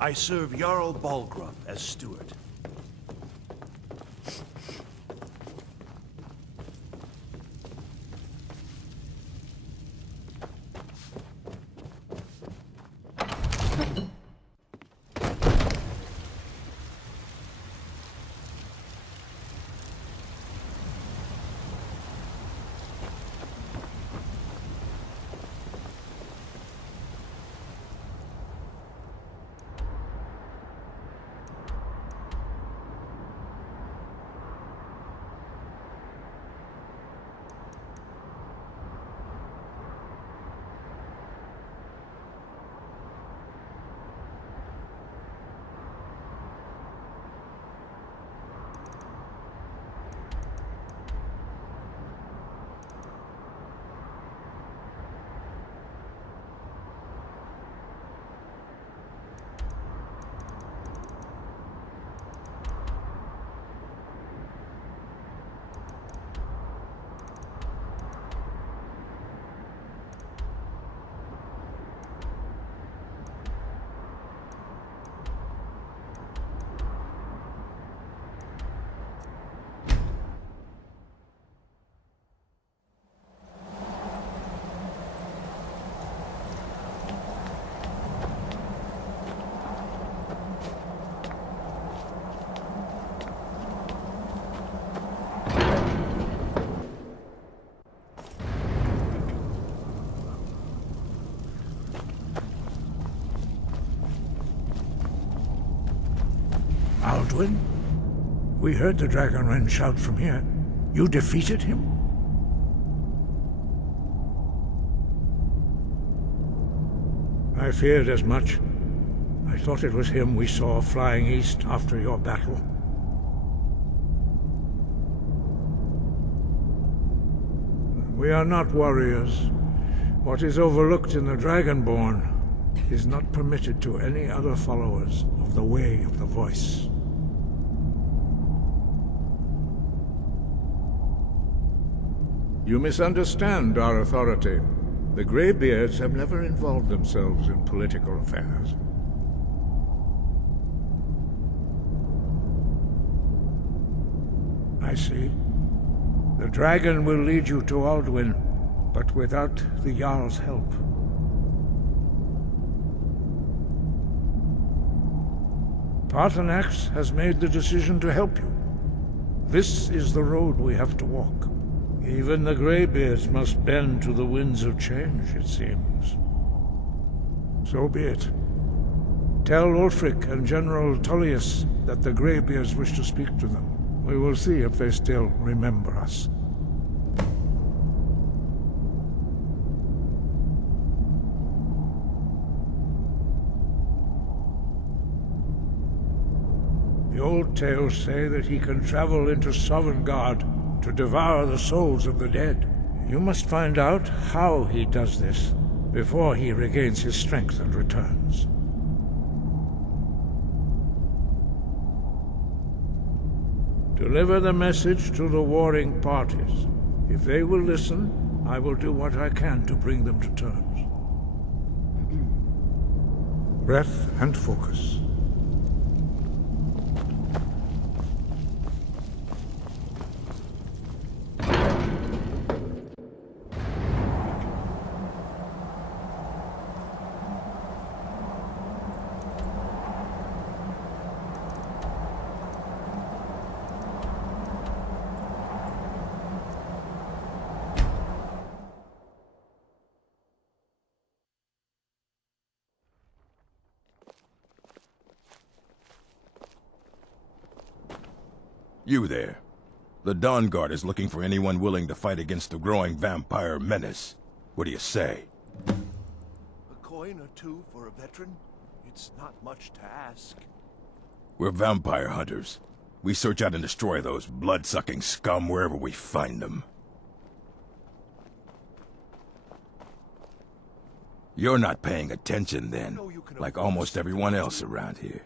I serve Jarl Balgruuf as steward. Alduin? We heard the Dragonren shout from here. You defeated him? I feared as much. I thought it was him we saw flying east after your battle. We are not warriors. What is overlooked in the Dragonborn is not permitted to any other followers of the Way of the Voice. You misunderstand our authority. The Greybeards have never involved themselves in political affairs. I see. The dragon will lead you to Alduin, but without the Jarl's help. Paarthurnax has made the decision to help you. This is the road we have to walk. Even the Greybeards must bend to the winds of change, it seems. So be it. Tell Ulfric and General Tullius that the Greybeards wish to speak to them. We will see if they still remember us. The old tales say that he can travel into Sovngarde to devour the souls of the dead. You must find out how he does this before he regains his strength and returns. Deliver the message to the warring parties. If they will listen, I will do what I can to bring them to terms. Breath and focus. You there. The Dawnguard is looking for anyone willing to fight against the growing vampire menace. What do you say? A coin or two for a veteran? It's not much to ask. We're vampire hunters. We search out and destroy those blood-sucking scum wherever we find them. You're not paying attention then, like almost everyone else around here.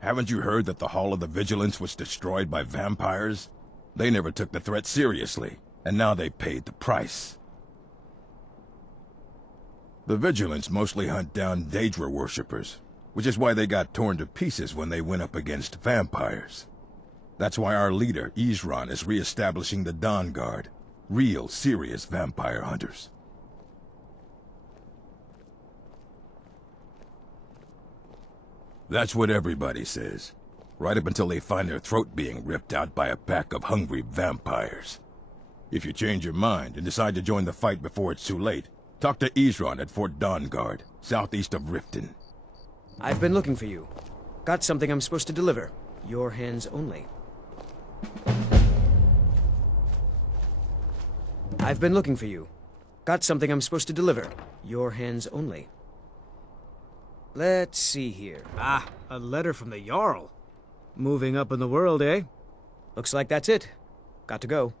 Haven't you heard that the Hall of the Vigilance was destroyed by vampires? They never took the threat seriously, and now they paid the price. The Vigilance mostly hunt down Daedra worshippers. which is why they got torn to pieces when they went up against vampires. That's why our leader, Isran, is re-establishing the Dawn Guard. Real, serious vampire hunters. That's what everybody says. Right up until they find their throat being ripped out by a pack of hungry vampires. If you change your mind and decide to join the fight before it's too late, talk to Isran at Fort Dawn Guard, southeast of Riften. I've been looking for you. Got something I'm supposed to deliver. Your hands only. I've been looking for you. Got something I'm supposed to deliver. Your hands only. Let's see here. Ah, a letter from the Jarl. Moving up in the world, eh? Looks like that's it. Got to go.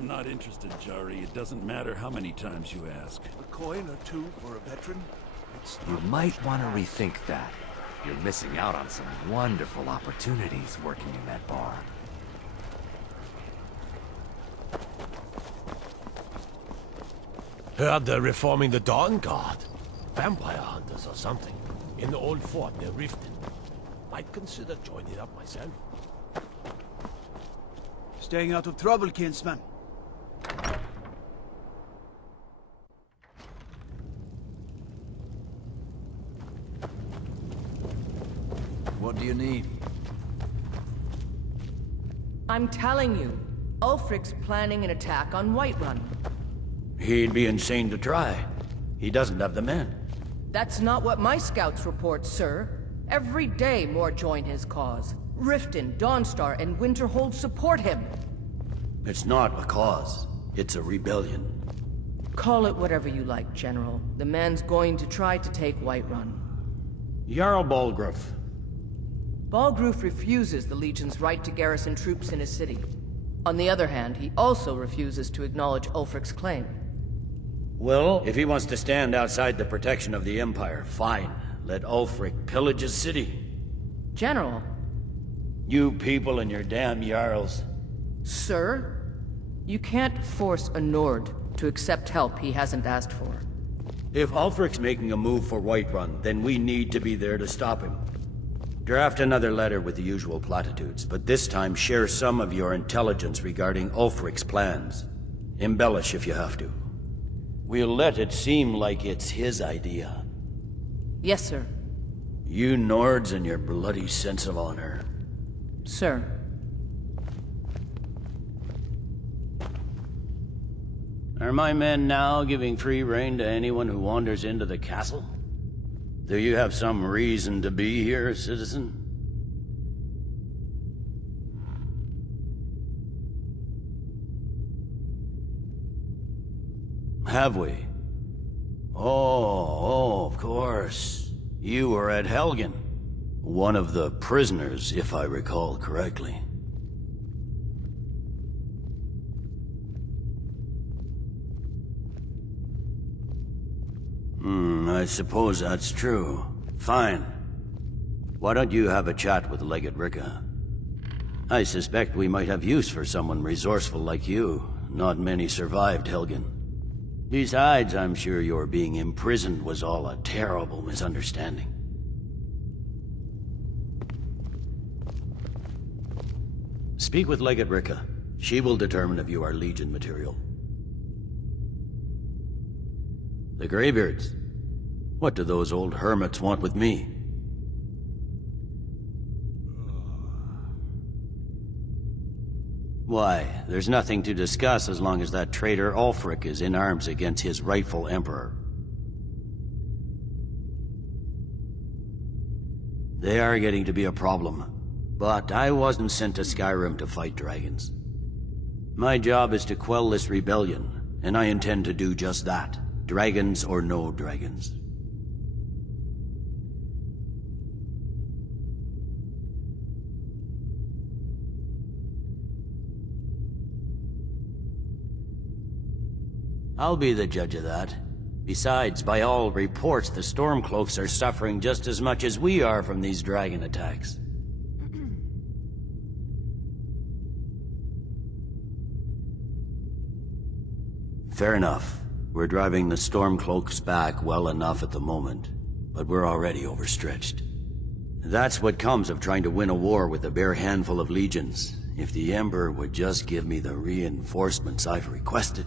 I'm not interested, Jari. It doesn't matter how many times you ask. A coin or two for a veteran? It's You not might much want to to ask. rethink that. You're missing out on some wonderful opportunities working in that bar. Heard they're reforming the Dawn Guard. Vampire hunters or something. In the old fort near Riften. Might consider joining up myself. Staying out of trouble, kinsman. What do you need? I'm telling you, Ulfric's planning an attack on Whiterun. He'd be insane to try. He doesn't have the men. That's not what my scouts report, sir. Every day more join his cause. Riften, Dawnstar, and Winterhold support him. It's not a cause. It's a rebellion. Call it whatever you like, General. The man's going to try to take Whiterun. Jarl Balgruuf. Balgruuf refuses the Legion's right to garrison troops in his city. On the other hand, he also refuses to acknowledge Ulfric's claim. Well, if he wants to stand outside the protection of the Empire, fine. Let Ulfric pillage his city. General. You people and your damn Jarls. Sir? You can't force a Nord to accept help he hasn't asked for. If Ulfric's making a move for Whiterun, then we need to be there to stop him. Draft another letter with the usual platitudes, but this time share some of your intelligence regarding Ulfric's plans. Embellish if you have to. We'll let it seem like it's his idea. Yes, sir. You Nords and your bloody sense of honor. Sir. Are my men now giving free rein to anyone who wanders into the castle? Do you have some reason to be here, citizen? Have we? Oh, of course. You were at Helgen. One of the prisoners, if I recall correctly. I suppose that's true. Fine. Why don't you have a chat with Legate Ricka? I suspect we might have use for someone resourceful like you. Not many survived, Helgen. Besides, I'm sure your being imprisoned was all a terrible misunderstanding. Speak with Legate Ricka. She will determine if you are Legion material. The Greybeards? What do those old hermits want with me? Why, there's nothing to discuss as long as that traitor Ulfric is in arms against his rightful emperor. They are getting to be a problem. But I wasn't sent to Skyrim to fight dragons. My job is to quell this rebellion, and I intend to do just that. Dragons or no dragons. I'll be the judge of that. Besides, by all reports, the Stormcloaks are suffering just as much as we are from these dragon attacks. Fair enough. We're driving the Stormcloaks back well enough at the moment, but we're already overstretched. That's what comes of trying to win a war with a bare handful of legions. If the Emperor would just give me the reinforcements I've requested.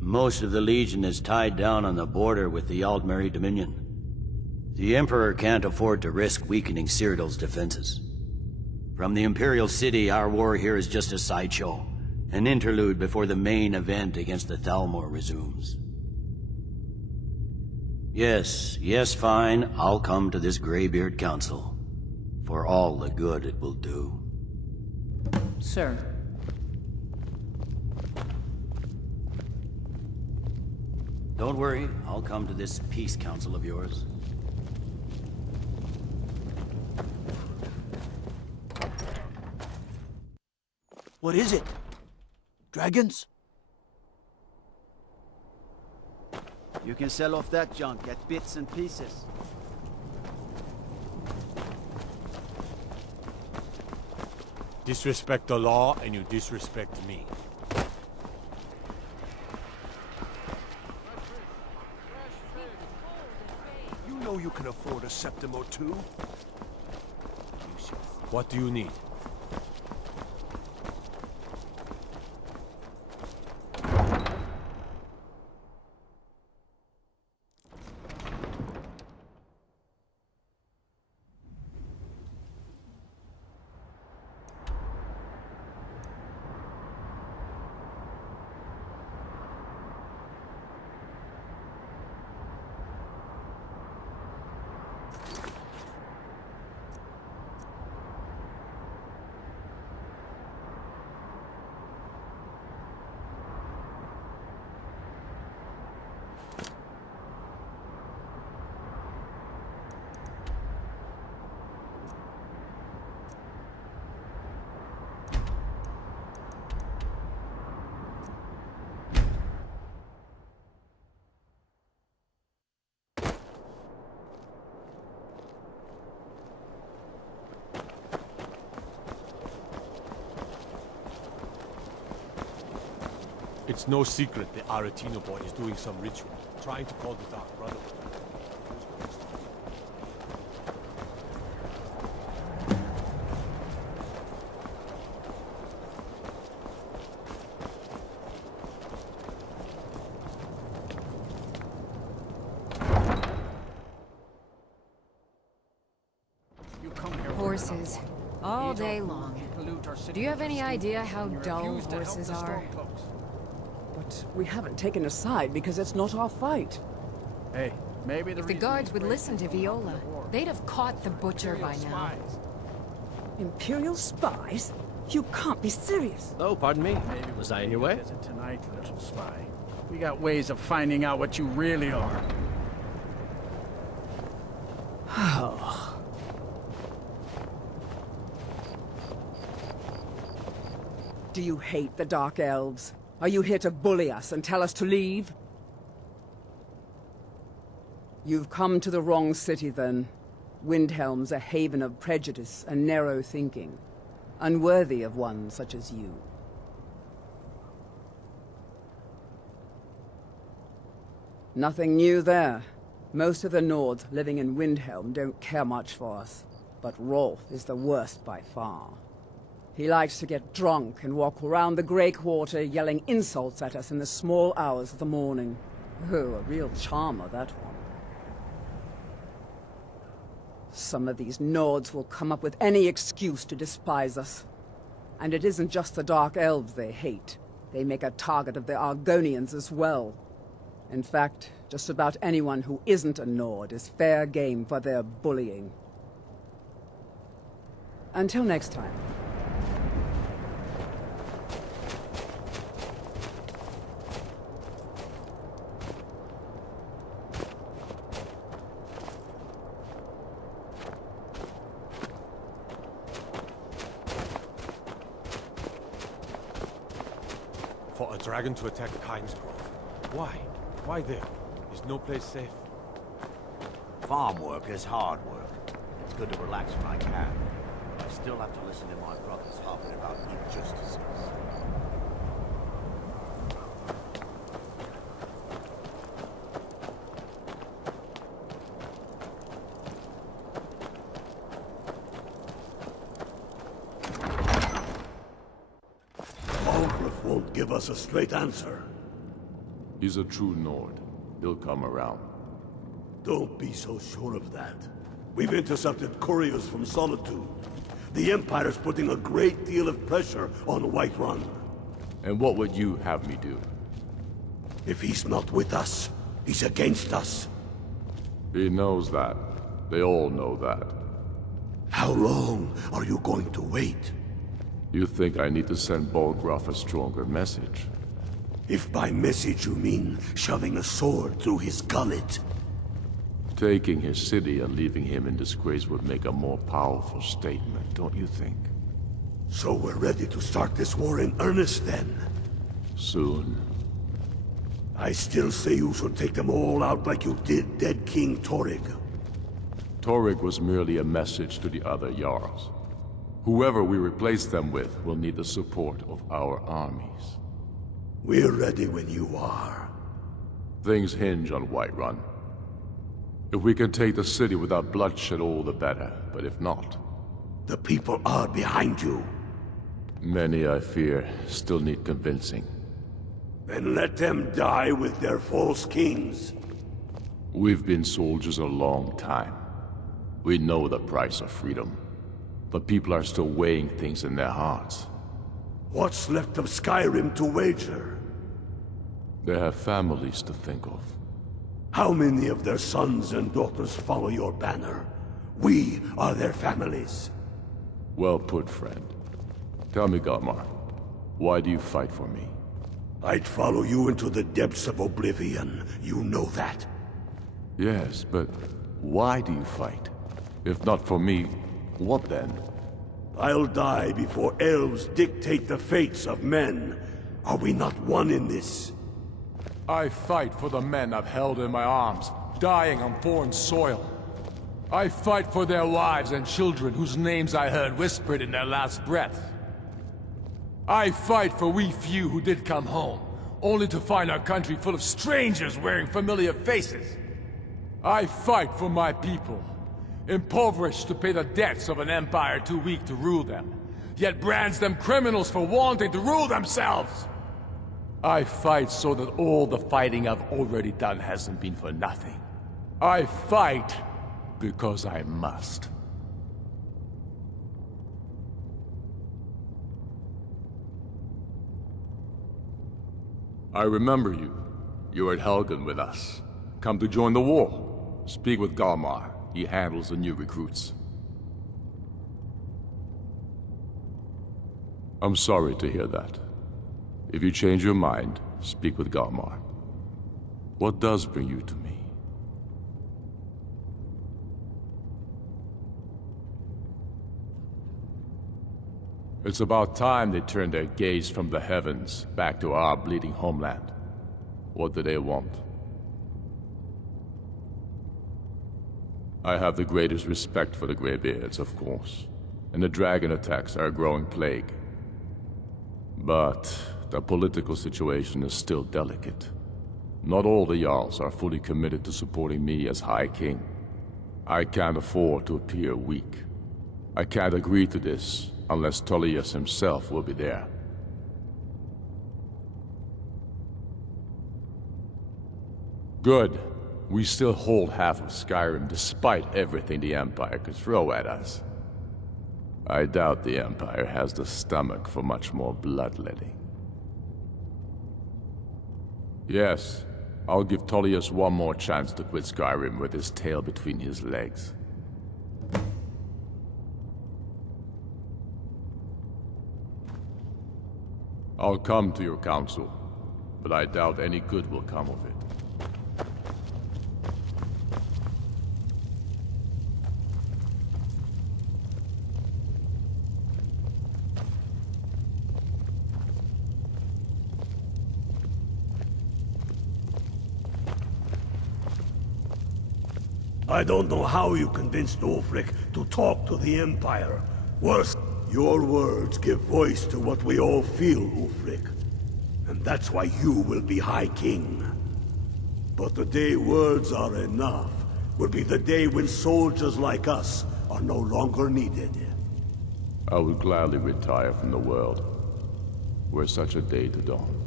Most of the Legion is tied down on the border with the Aldmeri Dominion. The Emperor can't afford to risk weakening Cyrodiil's defenses. From the Imperial City, our war here is just a sideshow, an interlude before the main event against the Thalmor resumes. Yes, fine, I'll come to this Greybeard Council, for all the good it will do. Sir. Don't worry, I'll come to this peace council of yours. What is it? Dragons? You can sell off that junk at bits and pieces. Disrespect the law, and you disrespect me. You know you can afford a septim or two. What do you need? It's no secret the Aretino boy is doing some ritual, trying to call the Dark Brotherhood. Horses. All day long. Do you have any idea how dull horses are? But we haven't taken a side because it's not our fight. Hey, maybe If the guards would listen to Viola, they'd have caught the butcher by now. Imperial spies? You can't be serious. Oh, pardon me. Was I in your way? Tonight, little spy. We got ways of finding out what you really are. Do you hate the Dark Elves? Are you here to bully us and tell us to leave? You've come to the wrong city, then. Windhelm's a haven of prejudice and narrow thinking, unworthy of one such as you. Nothing new there. Most of the Nords living in Windhelm don't care much for us, but Rolf is the worst by far. He likes to get drunk and walk around the Grey Quarter yelling insults at us in the small hours of the morning. Oh, a real charmer, that one. Some of these Nords will come up with any excuse to despise us. And it isn't just the Dark Elves they hate. They make a target of the Argonians as well. In fact, just about anyone who isn't a Nord is fair game for their bullying. Until next time. For a dragon to attack Kyne's Grove. Why? Why there? Is no place safe? Farm work is hard work. It's good to relax when I can. But I still have to listen to my brothers harping about injustices. Won't give us a straight answer. He's a true Nord. He'll come around. Don't be so sure of that. We've intercepted couriers from Solitude. The Empire's putting a great deal of pressure on Whiterun. And what would you have me do? If he's not with us, he's against us. He knows that. They all know that. How long are you going to wait? You think I need to send Bolgraf a stronger message? If by message you mean shoving a sword through his gullet. Taking his city and leaving him in disgrace would make a more powerful statement, don't you think? So we're ready to start this war in earnest then? Soon. I still say you should take them all out like you did dead King Torrig. Torrig was merely a message to the other Jarls. Whoever we replace them with will need the support of our armies. We're ready when you are. Things hinge on Whiterun. If we can take the city without bloodshed, all the better. But if not... The people are behind you. Many, I fear, still need convincing. Then let them die with their false kings. We've been soldiers a long time. We know the price of freedom. But people are still weighing things in their hearts. What's left of Skyrim to wager? They have families to think of. How many of their sons and daughters follow your banner? We are their families. Well put, friend. Tell me, Galmar, why do you fight for me? I'd follow you into the depths of oblivion. You know that. Yes, but why do you fight? If not for me, what then? I'll die before elves dictate the fates of men. Are we not one in this? I fight for the men I've held in my arms, dying on foreign soil. I fight for their wives and children whose names I heard whispered in their last breath. I fight for we few who did come home, only to find our country full of strangers wearing familiar faces. I fight for my people, impoverished to pay the debts of an empire too weak to rule them, yet brands them criminals for wanting to rule themselves. I fight so that all the fighting I've already done hasn't been for nothing. I fight because I must. I remember you. You were at Helgen with us. Come to join the war. Speak with Galmar. He handles the new recruits. I'm sorry to hear that. If you change your mind, speak with Galmar. What does bring you to me? It's about time they turned their gaze from the heavens back to our bleeding homeland. What do they want? I have the greatest respect for the Greybeards, of course, and the dragon attacks are a growing plague. But the political situation is still delicate. Not all the Jarls are fully committed to supporting me as High King. I can't afford to appear weak. I can't agree to this unless Tullius himself will be there. Good. We still hold half of Skyrim despite everything the Empire could throw at us. I doubt the Empire has the stomach for much more bloodletting. Yes, I'll give Tullius one more chance to quit Skyrim with his tail between his legs. I'll come to your council, but I doubt any good will come of it. I don't know how you convinced Ulfric to talk to the Empire. Worse, your words give voice to what we all feel, Ulfric. And that's why you will be High King. But the day words are enough will be the day when soldiers like us are no longer needed. I would gladly retire from the world, were such a day to dawn.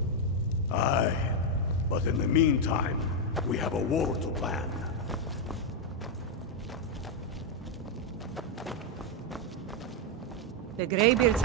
Aye, but in the meantime, we have a war to plan. The Greybeards...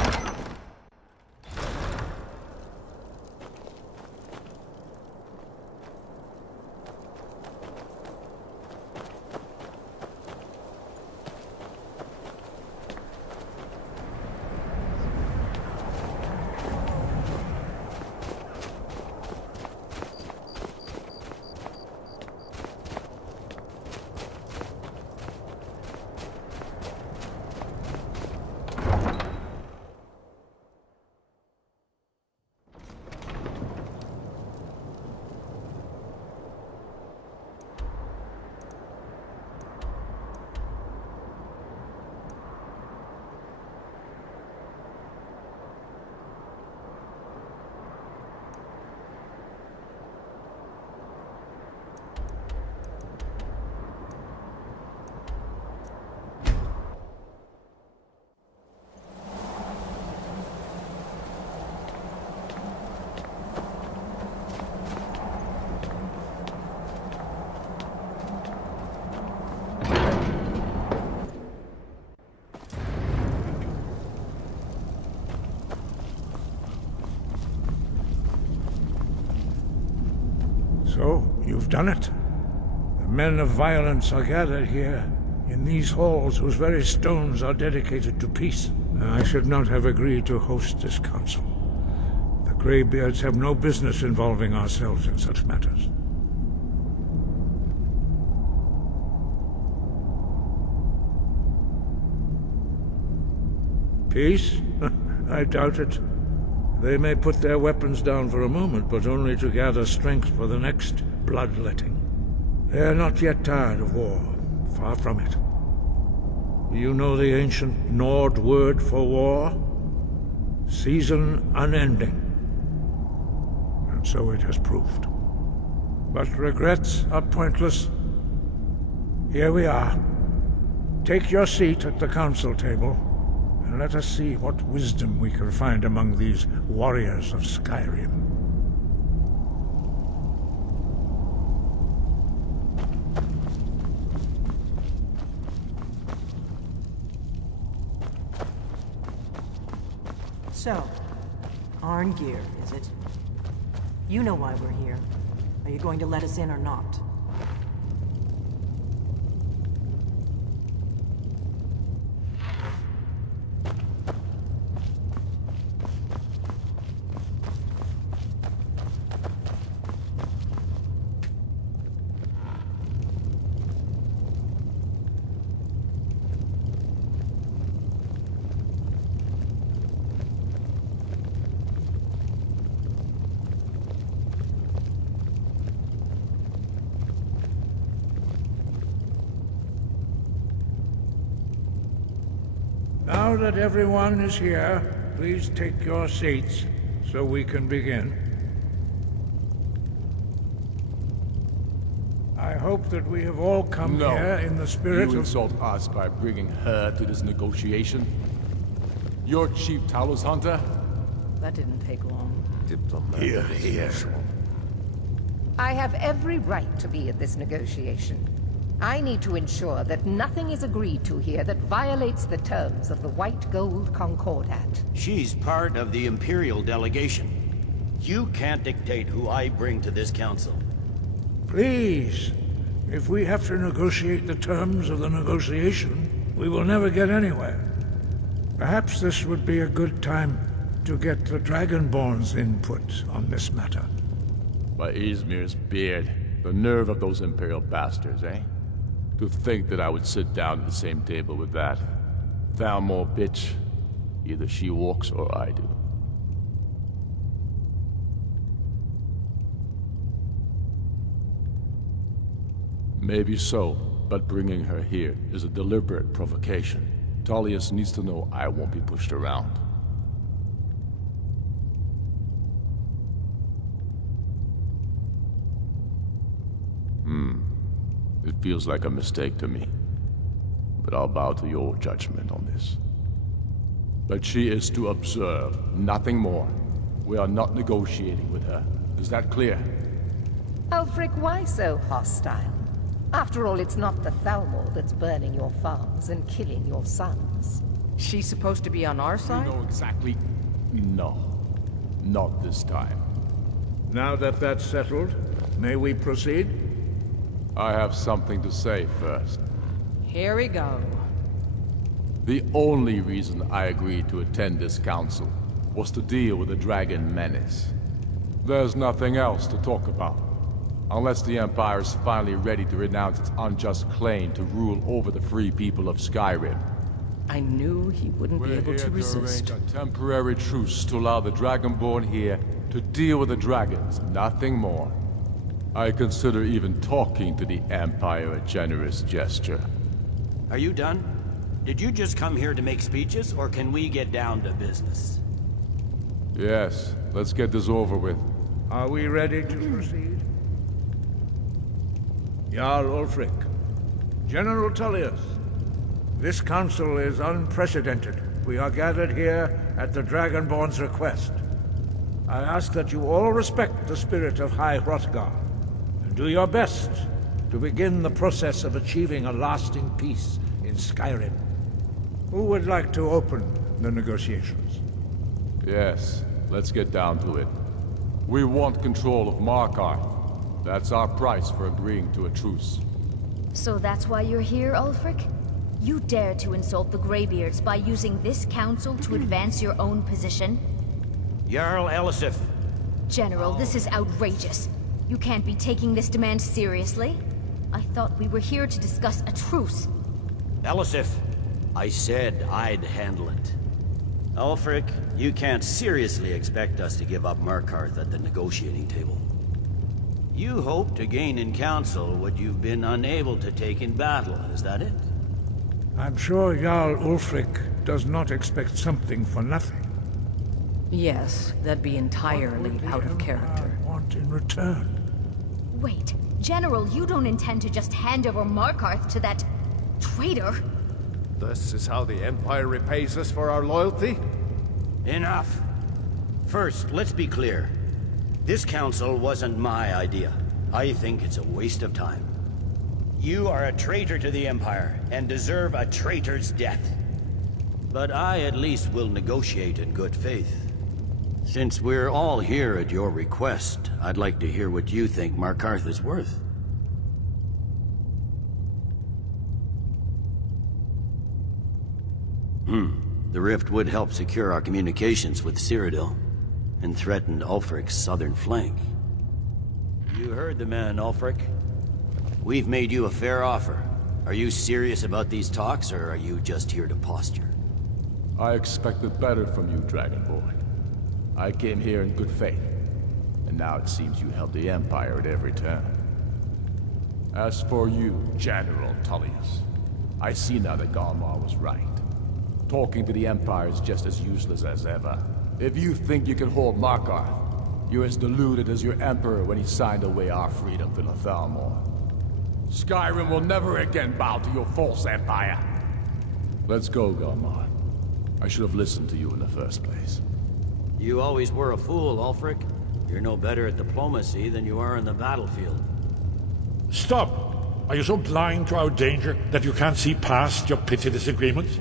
So, you've done it. The men of violence are gathered here, in these halls whose very stones are dedicated to peace. I should not have agreed to host this council. The Greybeards have no business involving ourselves in such matters. Peace? I doubt it. They may put their weapons down for a moment, but only to gather strength for the next bloodletting. They are not yet tired of war. Far from it. Do you know the ancient Nord word for war? Season unending. And so it has proved. But regrets are pointless. Here we are. Take your seat at the council table, and let us see what wisdom we can find among these warriors of Skyrim. So, Arngeir, is it? You know why we're here. Are you going to let us in or not? that everyone is here, please take your seats so we can begin. I hope that we have all come here in the spirit You of... insult us by bringing her to this negotiation? You're Chief Talos Hunter? That didn't take long. Here, here. I have every right to be at this negotiation. I need to ensure that nothing is agreed to here that violates the terms of the White Gold Concordat. She's part of the Imperial delegation. You can't dictate who I bring to this council. Please, if we have to negotiate the terms of the negotiation, we will never get anywhere. Perhaps this would be a good time to get the Dragonborn's input on this matter. By Izmir's beard, the nerve of those Imperial bastards, eh? To think that I would sit down at the same table with that Thalmor bitch. Either she walks or I do. Maybe so, but bringing her here is a deliberate provocation. Tullius needs to know I won't be pushed around. It feels like a mistake to me. But I'll bow to your judgment on this. But she is to observe, nothing more. We are not negotiating with her. Is that clear? Ulfric, why so hostile? After all, it's not the Thalmor that's burning your farms and killing your sons. She's supposed to be on our side? You know exactly... No. Not this time. Now that that's settled, may we proceed? I have something to say first. Here we go. The only reason I agreed to attend this council was to deal with the Dragon Menace. There's nothing else to talk about. Unless the Empire is finally ready to renounce its unjust claim to rule over the free people of Skyrim. I knew he wouldn't be able to resist. Arrange a temporary truce to allow the Dragonborn here to deal with the dragons, nothing more. I consider even talking to the Empire a generous gesture. Are you done? Did you just come here to make speeches, or can we get down to business? Yes, let's get this over with. Are we ready to proceed? Jarl Ulfric, General Tullius, this council is unprecedented. We are gathered here at the Dragonborn's request. I ask that you all respect the spirit of High Hrothgar, and do your best to begin the process of achieving a lasting peace in Skyrim. Who would like to open the negotiations? Yes, let's get down to it. We want control of Markarth. That's our price for agreeing to a truce. So that's why you're here, Ulfric? You dare to insult the Greybeards by using this council to advance your own position? Jarl Elisif. General, this is outrageous. You can't be taking this demand seriously. I thought we were here to discuss a truce. Elisif, I said I'd handle it. Ulfric, you can't seriously expect us to give up Markarth at the negotiating table. You hope to gain in council what you've been unable to take in battle, is that it? I'm sure Jarl Ulfric does not expect something for nothing. Yes, that'd be entirely out of character. Want in return? Wait, General, you don't intend to just hand over Markarth to that traitor? This is how the Empire repays us for our loyalty? Enough. First, let's be clear. This council wasn't my idea. I think it's a waste of time. You are a traitor to the Empire, and deserve a traitor's death. But I at least will negotiate in good faith. Since we're all here at your request, I'd like to hear what you think Markarth is worth. The rift would help secure our communications with Cyrodiil, and threatened Ulfric's southern flank. You heard the man, Ulfric. We've made you a fair offer. Are you serious about these talks, or are you just here to posture? I expected better from you, Dragonborn. I came here in good faith, and now it seems you help the Empire at every turn. As for you, General Tullius, I see now that Galmar was right. Talking to the Empire is just as useless as ever. If you think you can hold Markarth, you're as deluded as your Emperor when he signed away our freedom to the Thalmor. Skyrim will never again bow to your false empire. Let's go, Galmar. I should have listened to you in the first place. You always were a fool, Ulfric. You're no better at diplomacy than you are in the battlefield. Stop! Are you so blind to our danger that you can't see past your petty disagreements?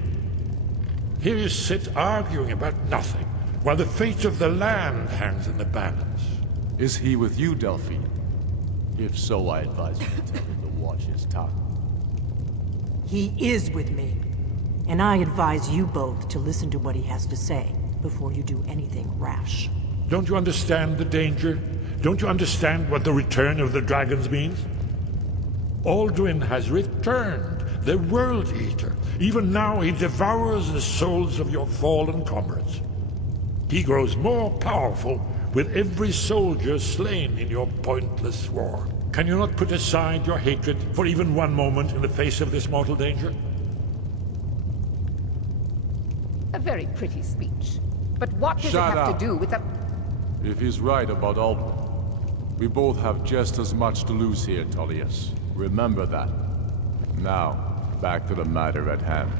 Here you sit arguing about nothing, while the fate of the land hangs in the balance. Is he with you, Delphine? If so, I advise you to tell him to watch his tongue. He is with me. And I advise you both to listen to what he has to say before you do anything rash. Don't you understand the danger? Don't you understand what the return of the dragons means? Alduin has returned, the World Eater. Even now he devours the souls of your fallen comrades. He grows more powerful with every soldier slain in your pointless war. Can you not put aside your hatred for even one moment in the face of this mortal danger? A very pretty speech. But what does Shut it have up. to do with a... If he's right about Alduin, we both have just as much to lose here, Tullius. Remember that. Now, back to the matter at hand.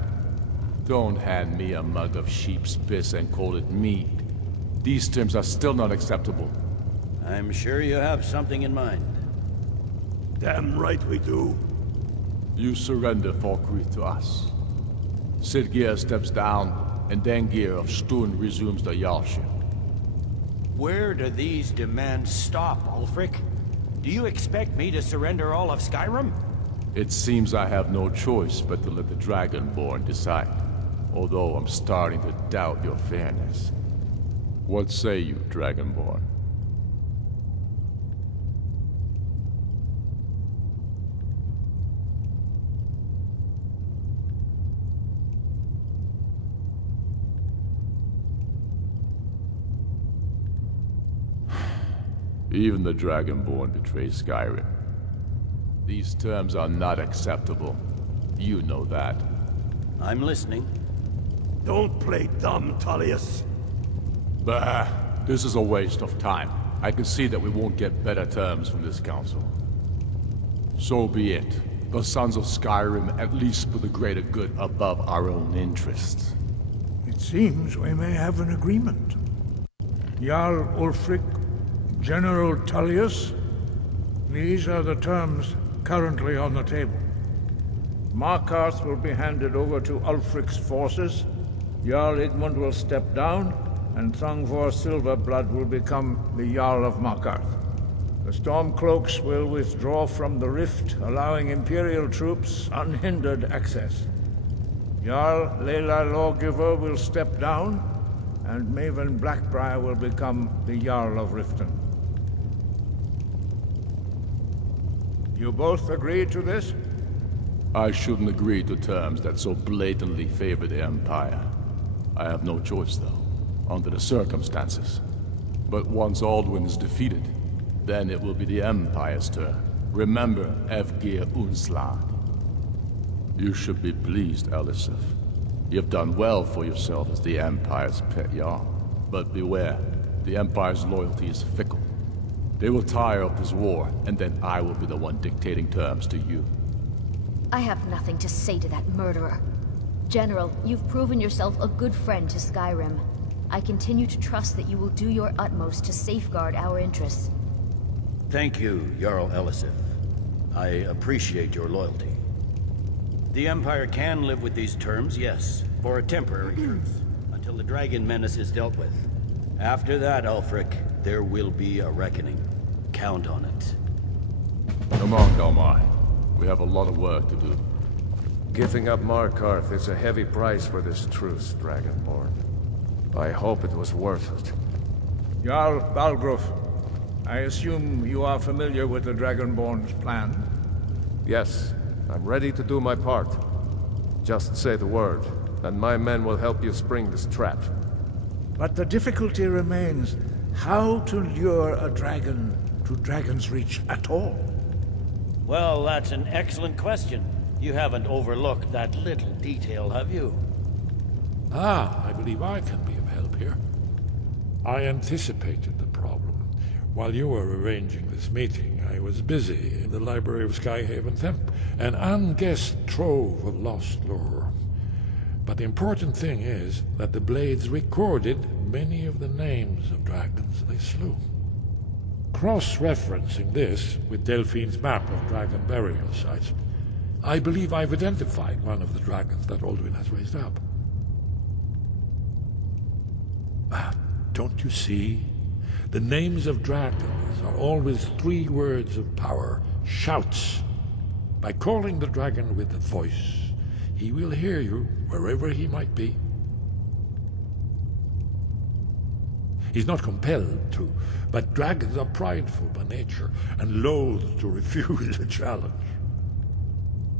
Don't hand me a mug of sheep's piss and call it mead. These terms are still not acceptable. I'm sure you have something in mind. Damn right we do. You surrender Falkreath to us. Sidgeir steps down, and Dengir of Stun resumes the Jarlship. Where do these demands stop, Ulfric? Do you expect me to surrender all of Skyrim? It seems I have no choice but to let the Dragonborn decide. Although I'm starting to doubt your fairness. What say you, Dragonborn? Even the Dragonborn betray Skyrim. These terms are not acceptable. You know that. I'm listening. Don't play dumb, Tullius. Bah, this is a waste of time. I can see that we won't get better terms from this council. So be it. The Sons of Skyrim at least put the greater good above our own interests. It seems we may have an agreement. Jarl Ulfric, General Tullius, these are the terms currently on the table. Markarth will be handed over to Ulfric's forces, Jarl Igmund will step down, and Thangvor Silverblood will become the Jarl of Markarth. The Stormcloaks will withdraw from the rift, allowing Imperial troops unhindered access. Jarl Leila Lawgiver will step down, and Maven Blackbriar will become the Jarl of Riften. You both agree to this? I shouldn't agree to terms that so blatantly favor the Empire. I have no choice, though, under the circumstances. But once Alduin is defeated, then it will be the Empire's turn. Remember Evgir Unslag. You should be pleased, Elisif. You've done well for yourself as the Empire's pet Jarl. But beware, the Empire's loyalty is fickle. They will tire of this war, and then I will be the one dictating terms to you. I have nothing to say to that murderer. General, you've proven yourself a good friend to Skyrim. I continue to trust that you will do your utmost to safeguard our interests. Thank you, Jarl Elisif. I appreciate your loyalty. The Empire can live with these terms, yes, for a temporary truce, until the dragon menace is dealt with. After that, Ulfric, there will be a reckoning. Count on it. Come on, Galmar. We have a lot of work to do. Giving up Markarth is a heavy price for this truce, Dragonborn. I hope it was worth it. Jarl Balgruuf, I assume you are familiar with the Dragonborn's plan? Yes, I'm ready to do my part. Just say the word, and my men will help you spring this trap. But the difficulty remains how to lure a dragon to Dragon's Reach at all. Well, that's an excellent question. You haven't overlooked that little detail, have you? I believe I can be of help here. I anticipated the problem. While you were arranging this meeting, I was busy in the library of Skyhaven Temple, an unguessed trove of lost lore. But the important thing is that the Blades recorded many of the names of dragons they slew. Cross-referencing this with Delphine's map of dragon burial sites, I believe I've identified one of the dragons that Alduin has raised up. Don't you see? The names of dragons are always 3 words of power, shouts. By calling the dragon with a voice, he will hear you wherever he might be. He's not compelled to, but dragons are prideful by nature and loath to refuse a challenge.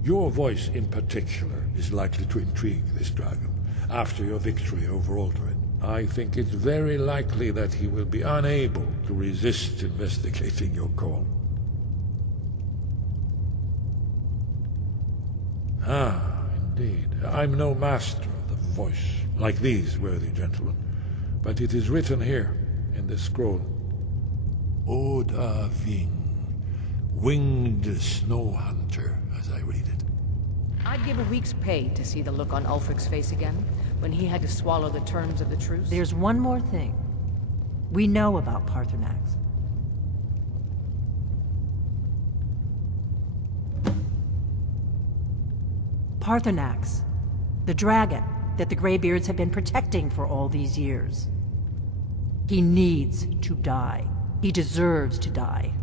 Your voice in particular is likely to intrigue this dragon after your victory over Alduin. I think it's very likely that he will be unable to resist investigating your call. Indeed. I'm no master of the voice, like these worthy gentlemen, but it is written here, in this scroll. Oda Ving, winged snow hunter, as I read it. I'd give a week's pay to see the look on Ulfric's face again, when he had to swallow the terms of the truce. There's one more thing. We know about Paarthurnax. Paarthurnax, the dragon that the Greybeards have been protecting for all these years. He needs to die. He deserves to die.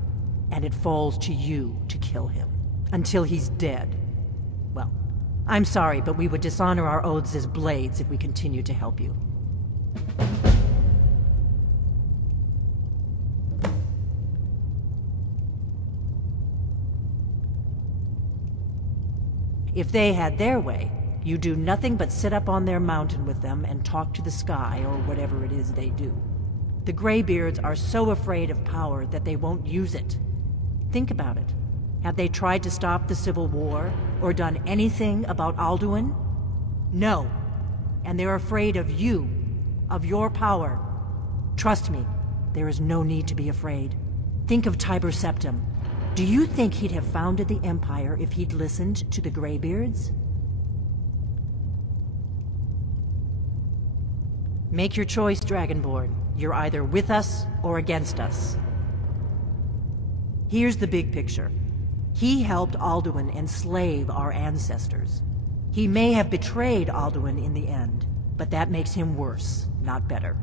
And it falls to you to kill him. Until he's dead. Well, I'm sorry, but we would dishonor our oaths as Blades if we continue to help you. If they had their way, you do nothing but sit up on their mountain with them and talk to the sky or whatever it is they do. The Greybeards are so afraid of power that they won't use it. Think about it. Have they tried to stop the Civil War, or done anything about Alduin? No. And they're afraid of you, of your power. Trust me, there is no need to be afraid. Think of Tiber Septim. Do you think he'd have founded the Empire if he'd listened to the Greybeards? Make your choice, Dragonborn. You're either with us or against us. Here's the big picture. He helped Alduin enslave our ancestors. He may have betrayed Alduin in the end, but that makes him worse, not better.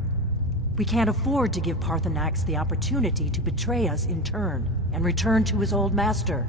We can't afford to give Paarthurnax the opportunity to betray us in turn, and return to his old master.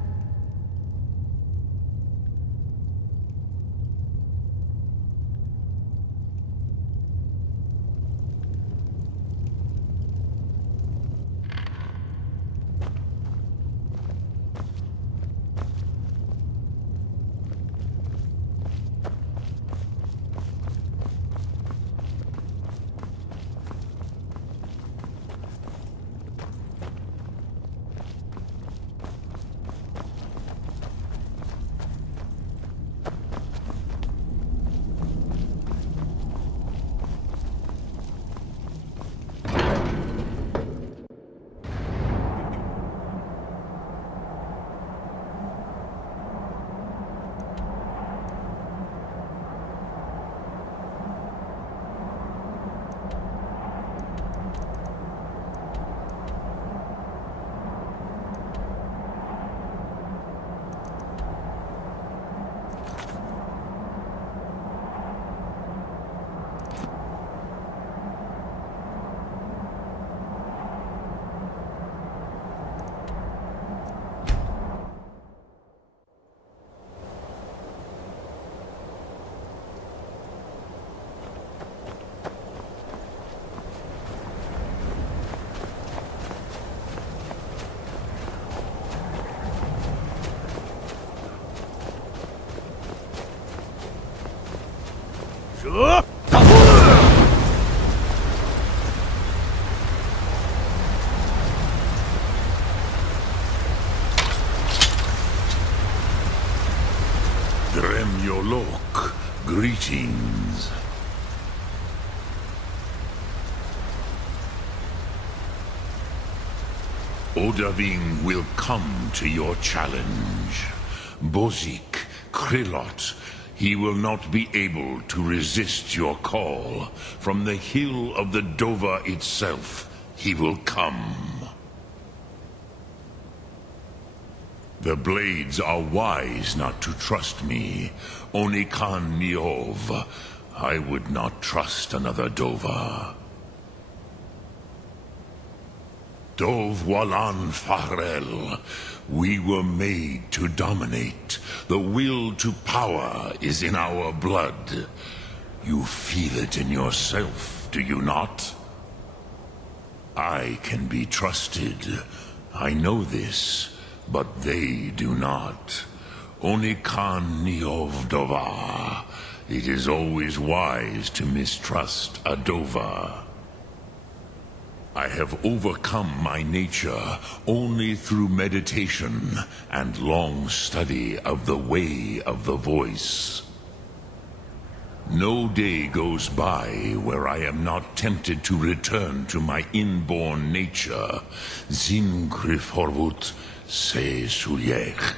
Gremyolok, greetings. Odahviing will come to your challenge. Bozik, Krillot, he will not be able to resist your call. From the hill of the Dova itself, he will come. The Blades are wise not to trust me. Onikan Niov. I would not trust another Dova. Dov Walan Farel. We were made to dominate. The will to power is in our blood. You feel it in yourself, do you not? I can be trusted. I know this, but they do not. Onikan Niov Dova. It is always wise to mistrust a Dova. I have overcome my nature only through meditation and long study of the way of the voice. No day goes by where I am not tempted to return to my inborn nature. Zingriforvut se suyech.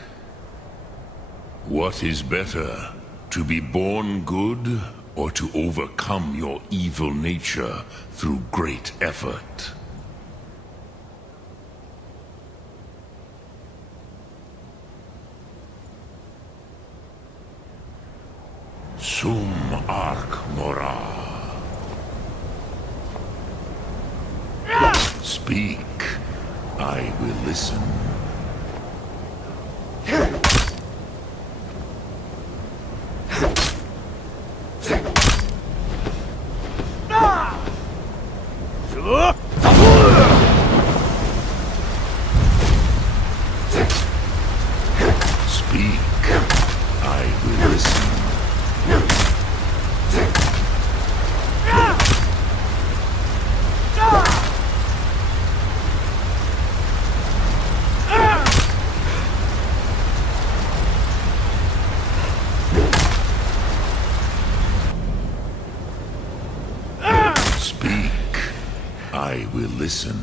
What is better, to be born good, or to overcome your evil nature through great effort? Sum Ark Mora. Speak, I will listen. I will listen.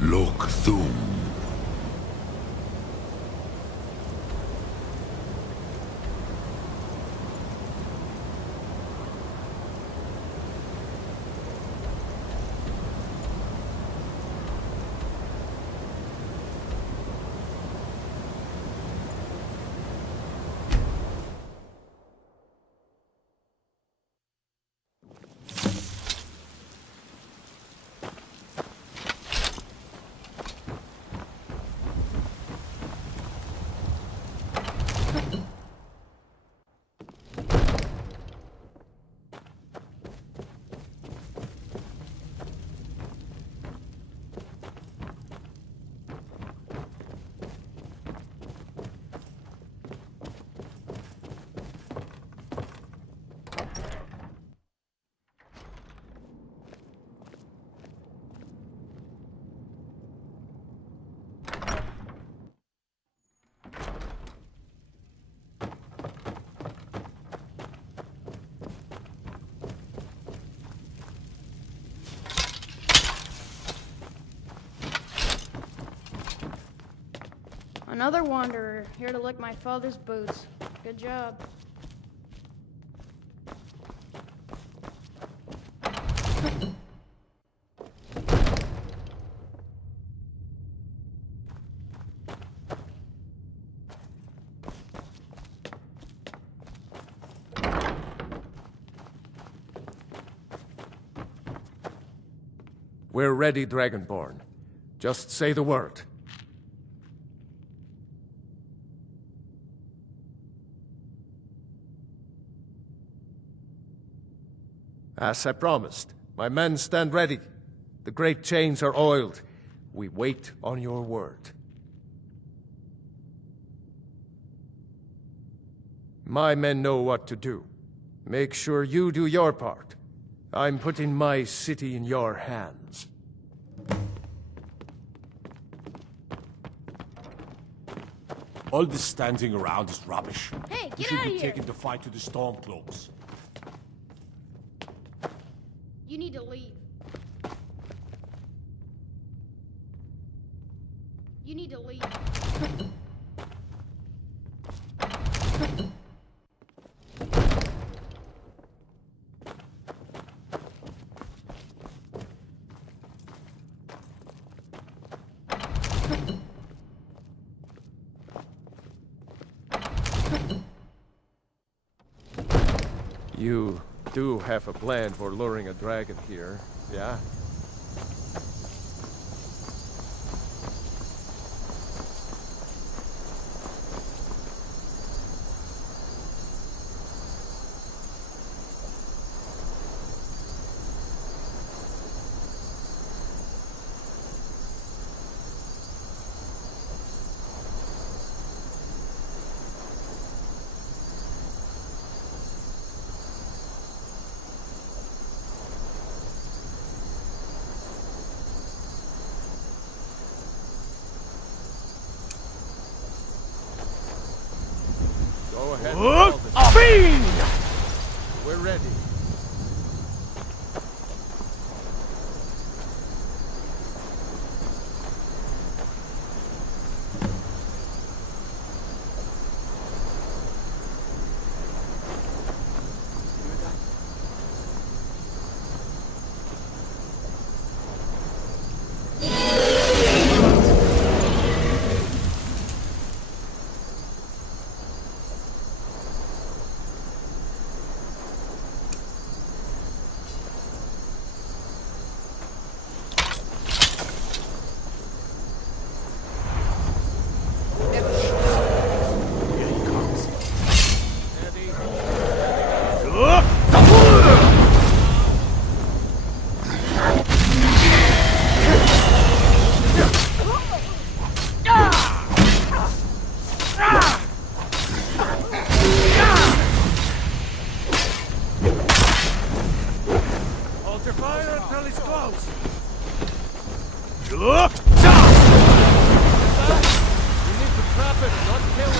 Lok Thum. Another wanderer, here to lick my father's boots. Good job. We're ready, Dragonborn. Just say the word. As I promised, my men stand ready. The great chains are oiled. We wait on your word. My men know what to do. Make sure you do your part. I'm putting my city in your hands. All this standing around is rubbish. Hey, We get should out of be here! taking the fight to the Stormcloaks. You need to leave. You need to leave. You do have a plan for luring a dragon here, yeah? Go ahead. We're ready. Hold your fire until he's close. You need to trap it, not kill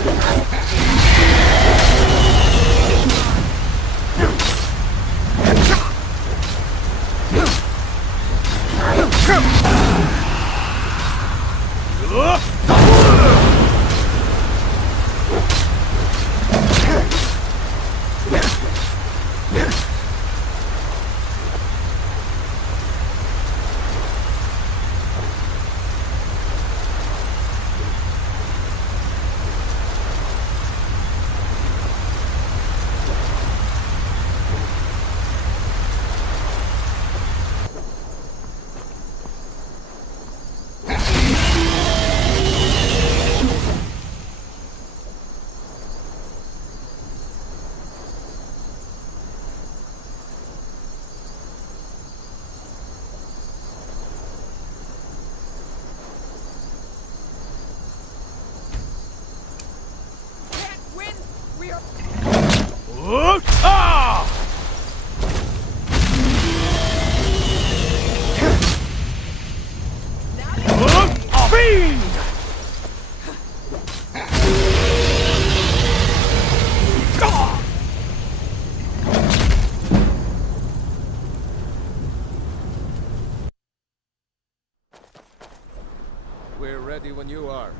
We're ready when you are.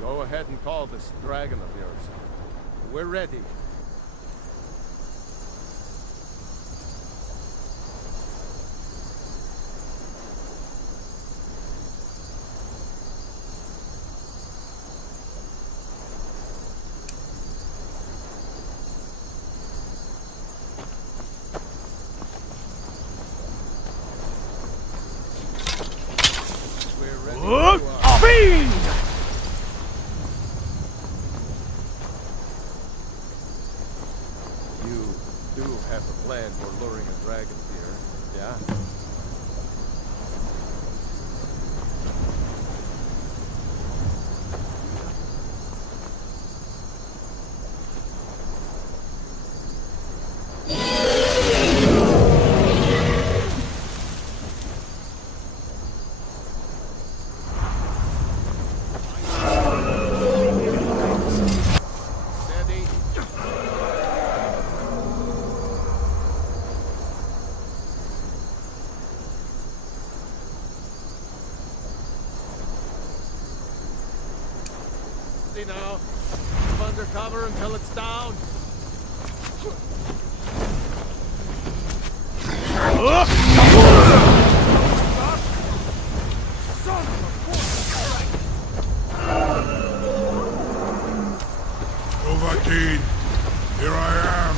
Go ahead and call this dragon of yours. We're ready. You do have a plan for luring a dragon here, yeah? Now, move under cover until it's down. Novatine, here I am.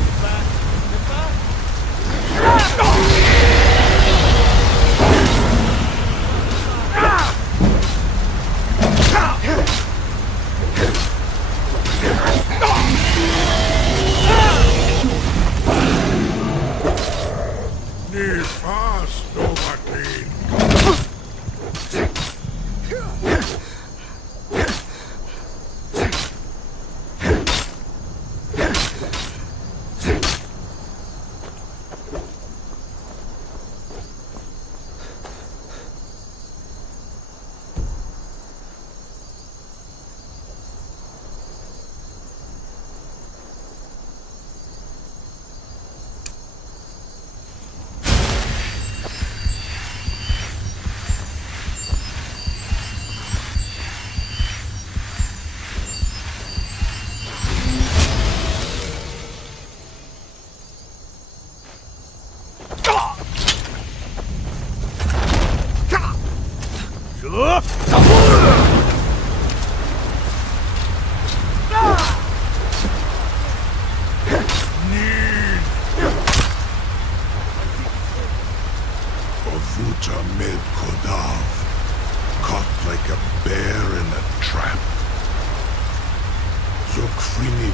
Get back! Get back! Need fast, Novatine.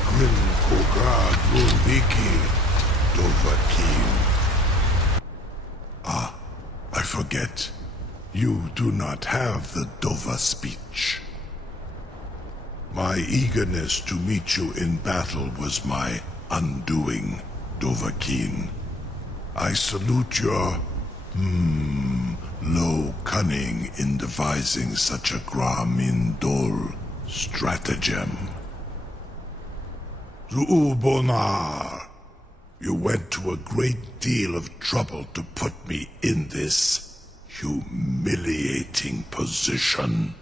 Grin Kograd Vulviki Dovahkiin. Ah, I forget. You do not have the Dova speech. My eagerness to meet you in battle was my undoing, Dovahkiin. I salute your, low cunning in devising such a Gramin Dol stratagem. Zu'ubonar, you went to a great deal of trouble to put me in this humiliating position.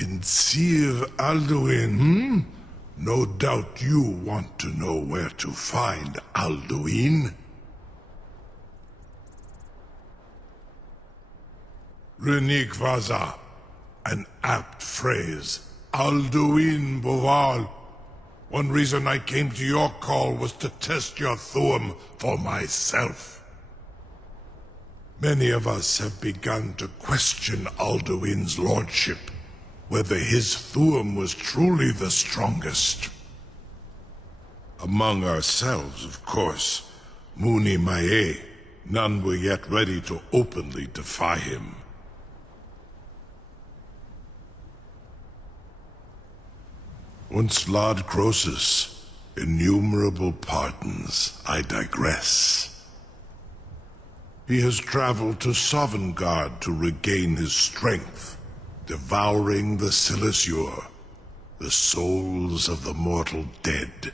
In Sir Alduin, No doubt you want to know where to find Alduin. Renik Vaza, an apt phrase. Alduin Boval. One reason I came to your call was to test your Thuum for myself. Many of us have begun to question Alduin's lordship, whether his Thuum was truly the strongest. Among ourselves, of course, Muni Mae, none were yet ready to openly defy him. Once Lord Croesus, innumerable pardons, I digress. He has traveled to Sovngarde to regain his strength, devouring the Silesure, the souls of the mortal dead,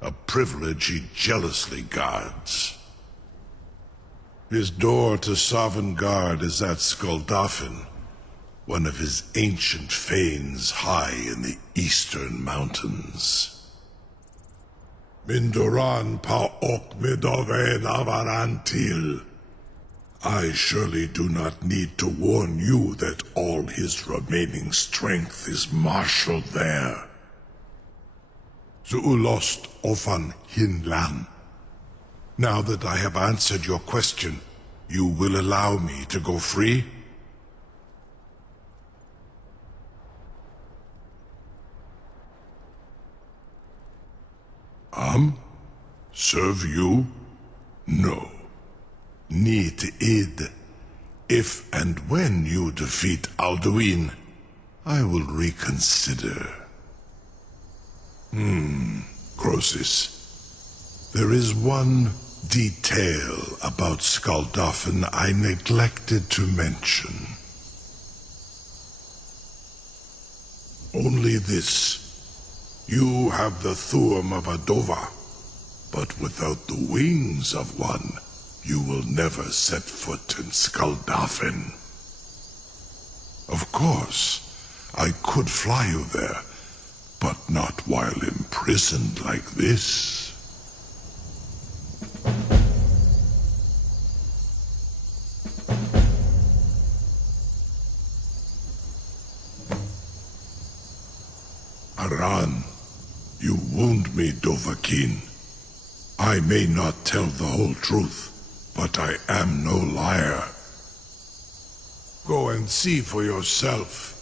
a privilege he jealously guards. His door to Sovngarde is at Skuldafn, one of his ancient fanes high in the eastern mountains. Mindoran Pa'ok Midoven Avarantil. I surely do not need to warn you that all his remaining strength is marshaled there. Zuulost Ofan Hinlan. Now that I have answered your question, you will allow me to go free? Serve you? No. Need id. If and when you defeat Alduin, I will reconsider. Croesus. There is one detail about Skuldafn I neglected to mention. Only this. You have the Thuum of a Dova, but without the wings of one, you will never set foot in Skuldafn. Of course, I could fly you there, but not while imprisoned like this. Aran, you wound me, Dovahkiin. I may not tell the whole truth, but I am no liar. Go and see for yourself.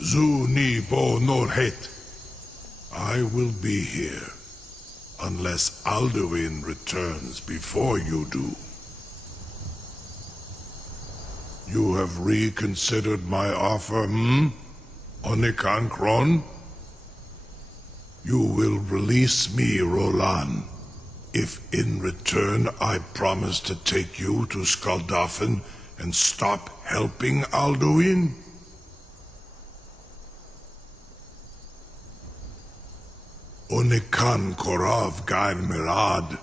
Zu ni bo norhet. I will be here, unless Alduin returns before you do. You have reconsidered my offer, Onikan Kron? You will release me, Roland, if in return I promise to take you to Skuldafn and stop helping Alduin? Onikan Korav Gain Mirad.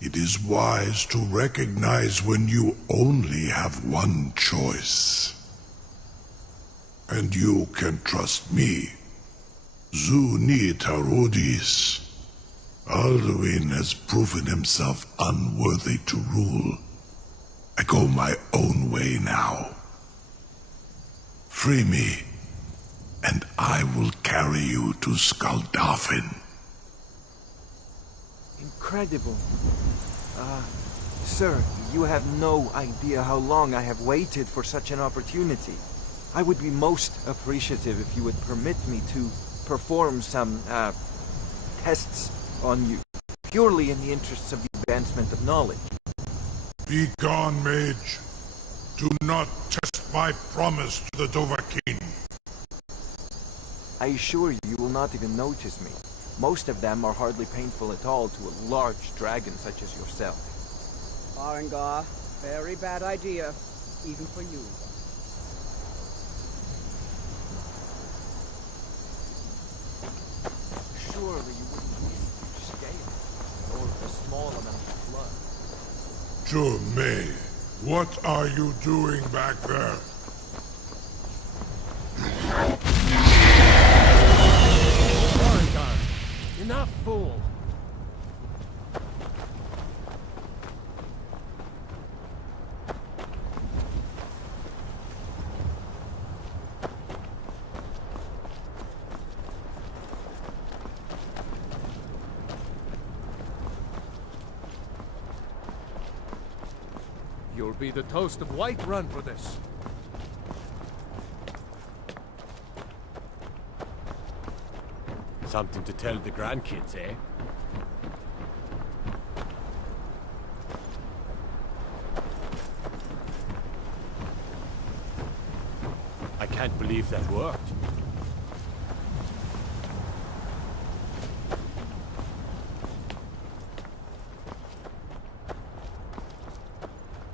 It is wise to recognize when you only have one choice. And you can trust me. Zu ni Tarudis. Alduin has proven himself unworthy to rule. I go my own way now. Free me, and I will carry you to Skuldafn. Incredible. Sir, you have no idea how long I have waited for such an opportunity. I would be most appreciative if you would permit me to perform some, tests on you, purely in the interests of the advancement of knowledge. Be gone, mage. Do not test my promise to the Dovahkiin. I assure you, you will not even notice me. Most of them are hardly painful at all to a large dragon such as yourself. Farengar, very bad idea, even for you. Surely you wouldn't use huge scale, or a small amount of blood. May, what are you doing back there? Enough, fool! You'll be the toast of Whiterun for this. Something to tell the grandkids, eh? I can't believe that worked.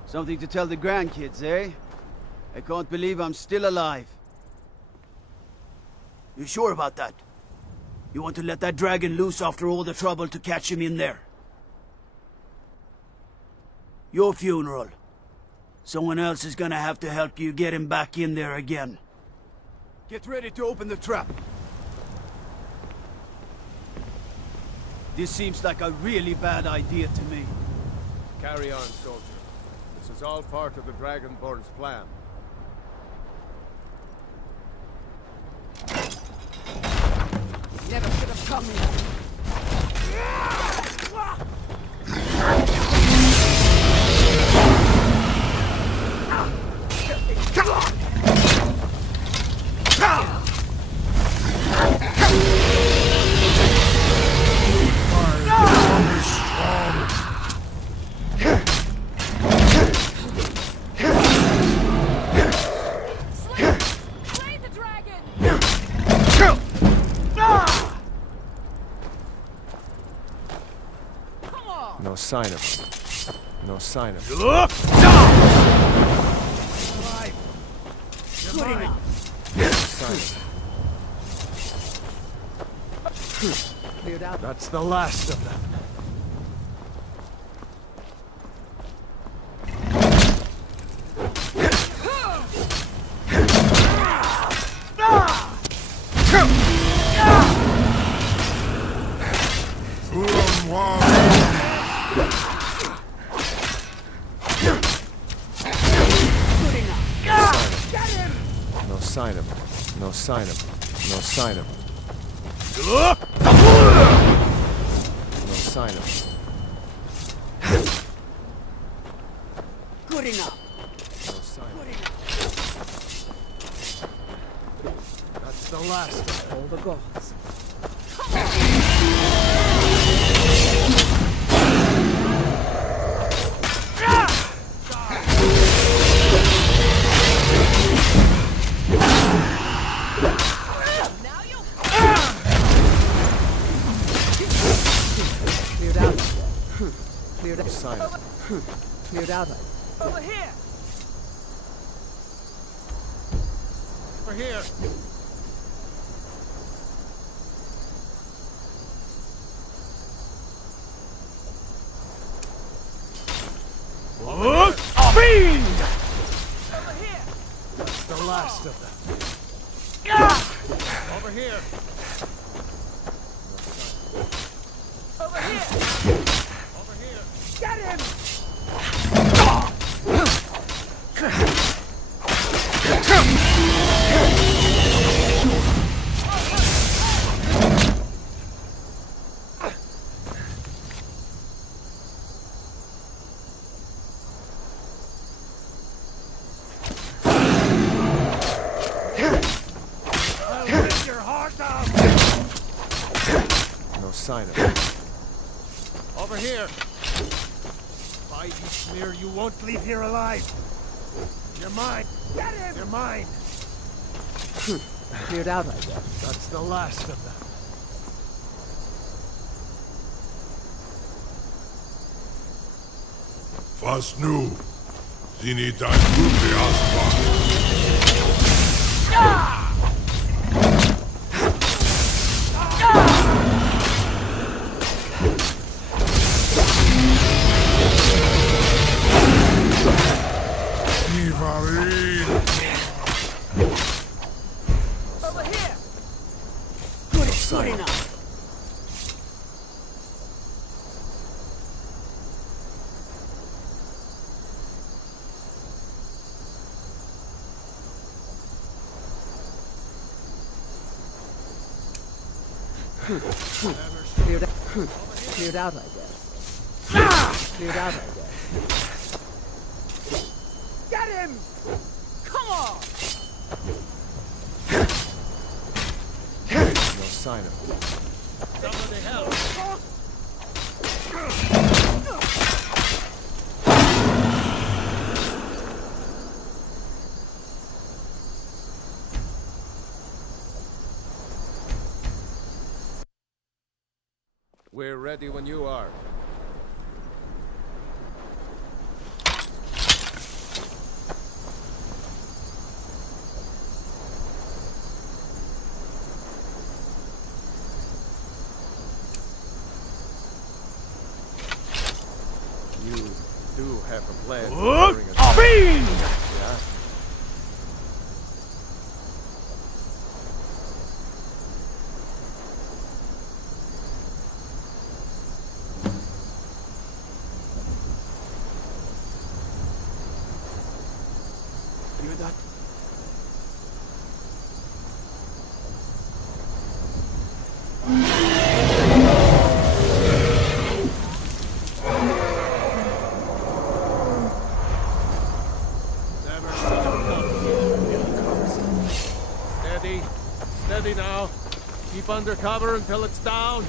Something to tell the grandkids, eh? I can't believe I'm still alive. You sure about that? You want to let that dragon loose after all the trouble to catch him in there? Your funeral. Someone else is gonna have to help you get him back in there again. Get ready to open the trap. This seems like a really bad idea to me. Carry on, soldier. This is all part of the Dragonborn's plan. Never should have come here. No sign of him. No sign of him. That's the last of them. No sign of him. No sign of him. No sign of him. No sign of him. Good enough. No sign of him. That's the last of them. All the gods. Cleared out. Sign of him. Cleared out. Over here! Over here. Fiend! That's the last of them. Over here. Over here! Over here. Get him! I'll rip your heart out! sign of it. Over here! By you smear, you won't leave here alive! You're mine! Get him! You're mine! Cleared out, I guess. That's the last of them. Was nu? Sie nicht dein Blut Over here! Good enough. Cleared out, I guess. Cleared out, I guess. Get him! Come on! No sign of it. Somebody help! We're ready when you are. You do have a plan for bring us back. Yeah? Hear that? Steady. Steady now. Keep under cover until it's down.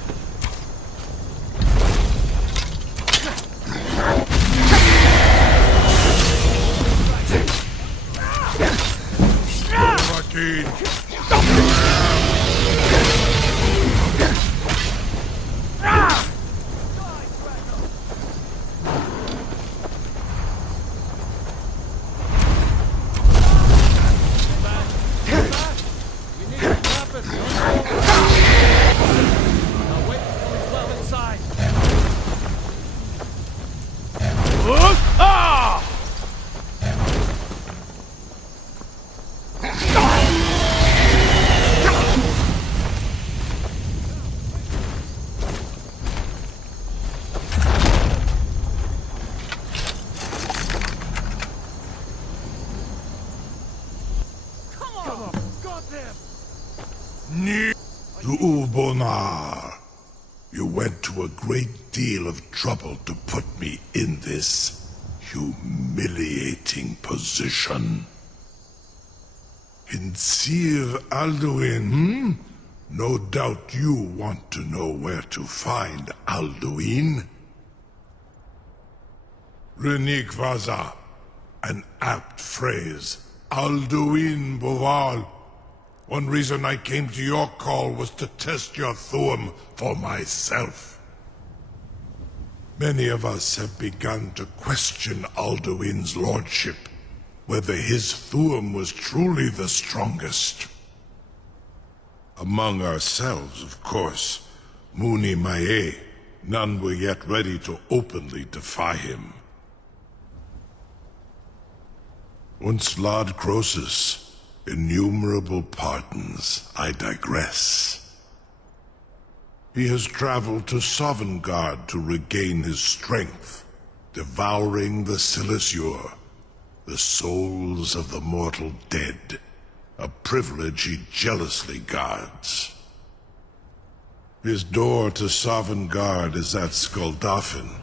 Ubonar, you went to a great deal of trouble to put me in this humiliating position. In Sir Alduin, No doubt you want to know where to find Alduin. Renik Vaza, an apt phrase. Alduin Boval. One reason I came to your call was to test your Thuum for myself. Many of us have begun to question Alduin's lordship, whether his Thuum was truly the strongest. Among ourselves, of course, Muni Mae, none were yet ready to openly defy him. Once Lord Croesus, innumerable pardons, I digress. He has traveled to Sovngarde to regain his strength, devouring the Silesure, the souls of the mortal dead, a privilege he jealously guards. His door to Sovngarde is at Skuldafn,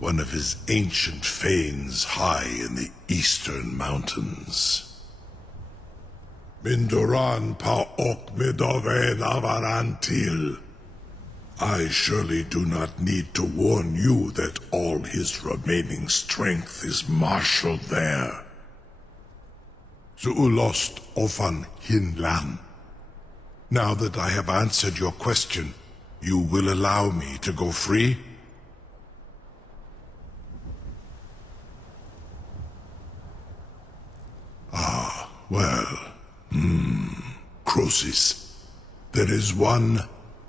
one of his ancient fanes high in the eastern mountains. Mindoran pa ok midoven avarantil. I surely do not need to warn you that all his remaining strength is marshaled there. Zuulost ofan hinlan. Now that I have answered your question, you will allow me to go free? Ah, well, Croesus, there is one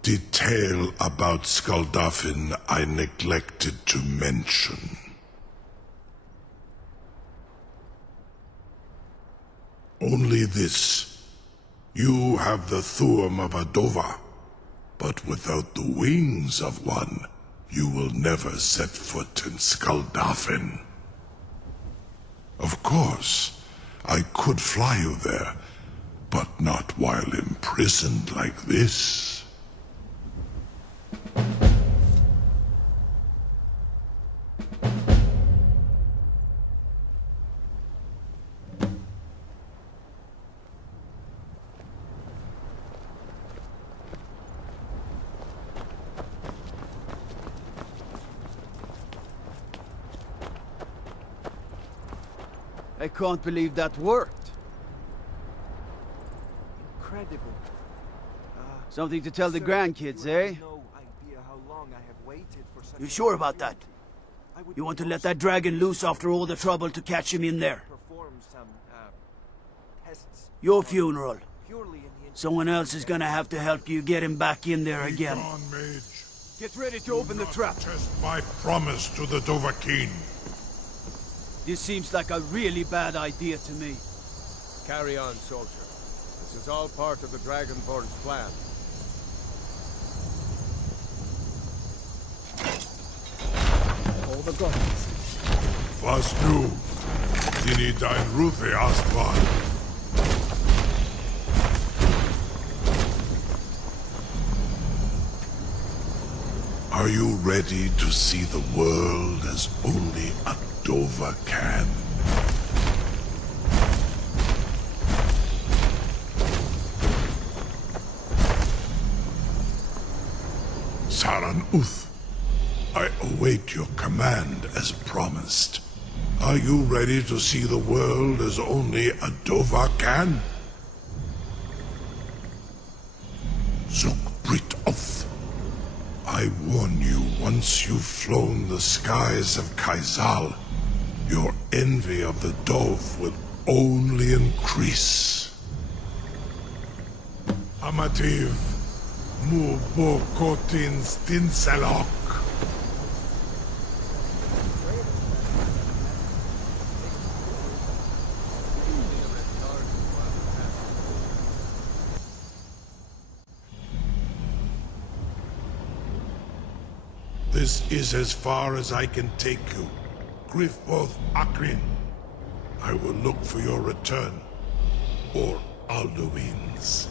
detail about Skuldafn I neglected to mention. Only this. You have the Thuum of a Dova, but without the wings of one, you will never set foot in Skuldafn. Of course, I could fly you there, but not while imprisoned like this. I can't believe that worked. Incredible. Something to tell the grandkids, eh? No idea how long I have waited for such. You sure about that? You want to let that dragon loose after all the trouble to catch him in there? Perform some tests. Your funeral. Purely in the Someone else is gonna have to help you get him back in there again. Begone, mage. Get ready to open the trap. Test my promise to the Dovahkiin. This seems like a really bad idea to me. Carry on, soldier. This is all part of the Dragonborn's plan. All the gods. Was du? Dini dein Rufe astval. Are you ready to see the world as only a Dova can? Saran Uth, I await your command as promised. Are you ready to see the world as only a Dova can? Zuk Brit Oth, I warn you, once you've flown the skies of Kaizal, your envy of the Dove will only increase. Amativ, mu bo kotin stinselok. This is as far as I can take you. Griffboth Akrin. I will look for your return, or Alduin's.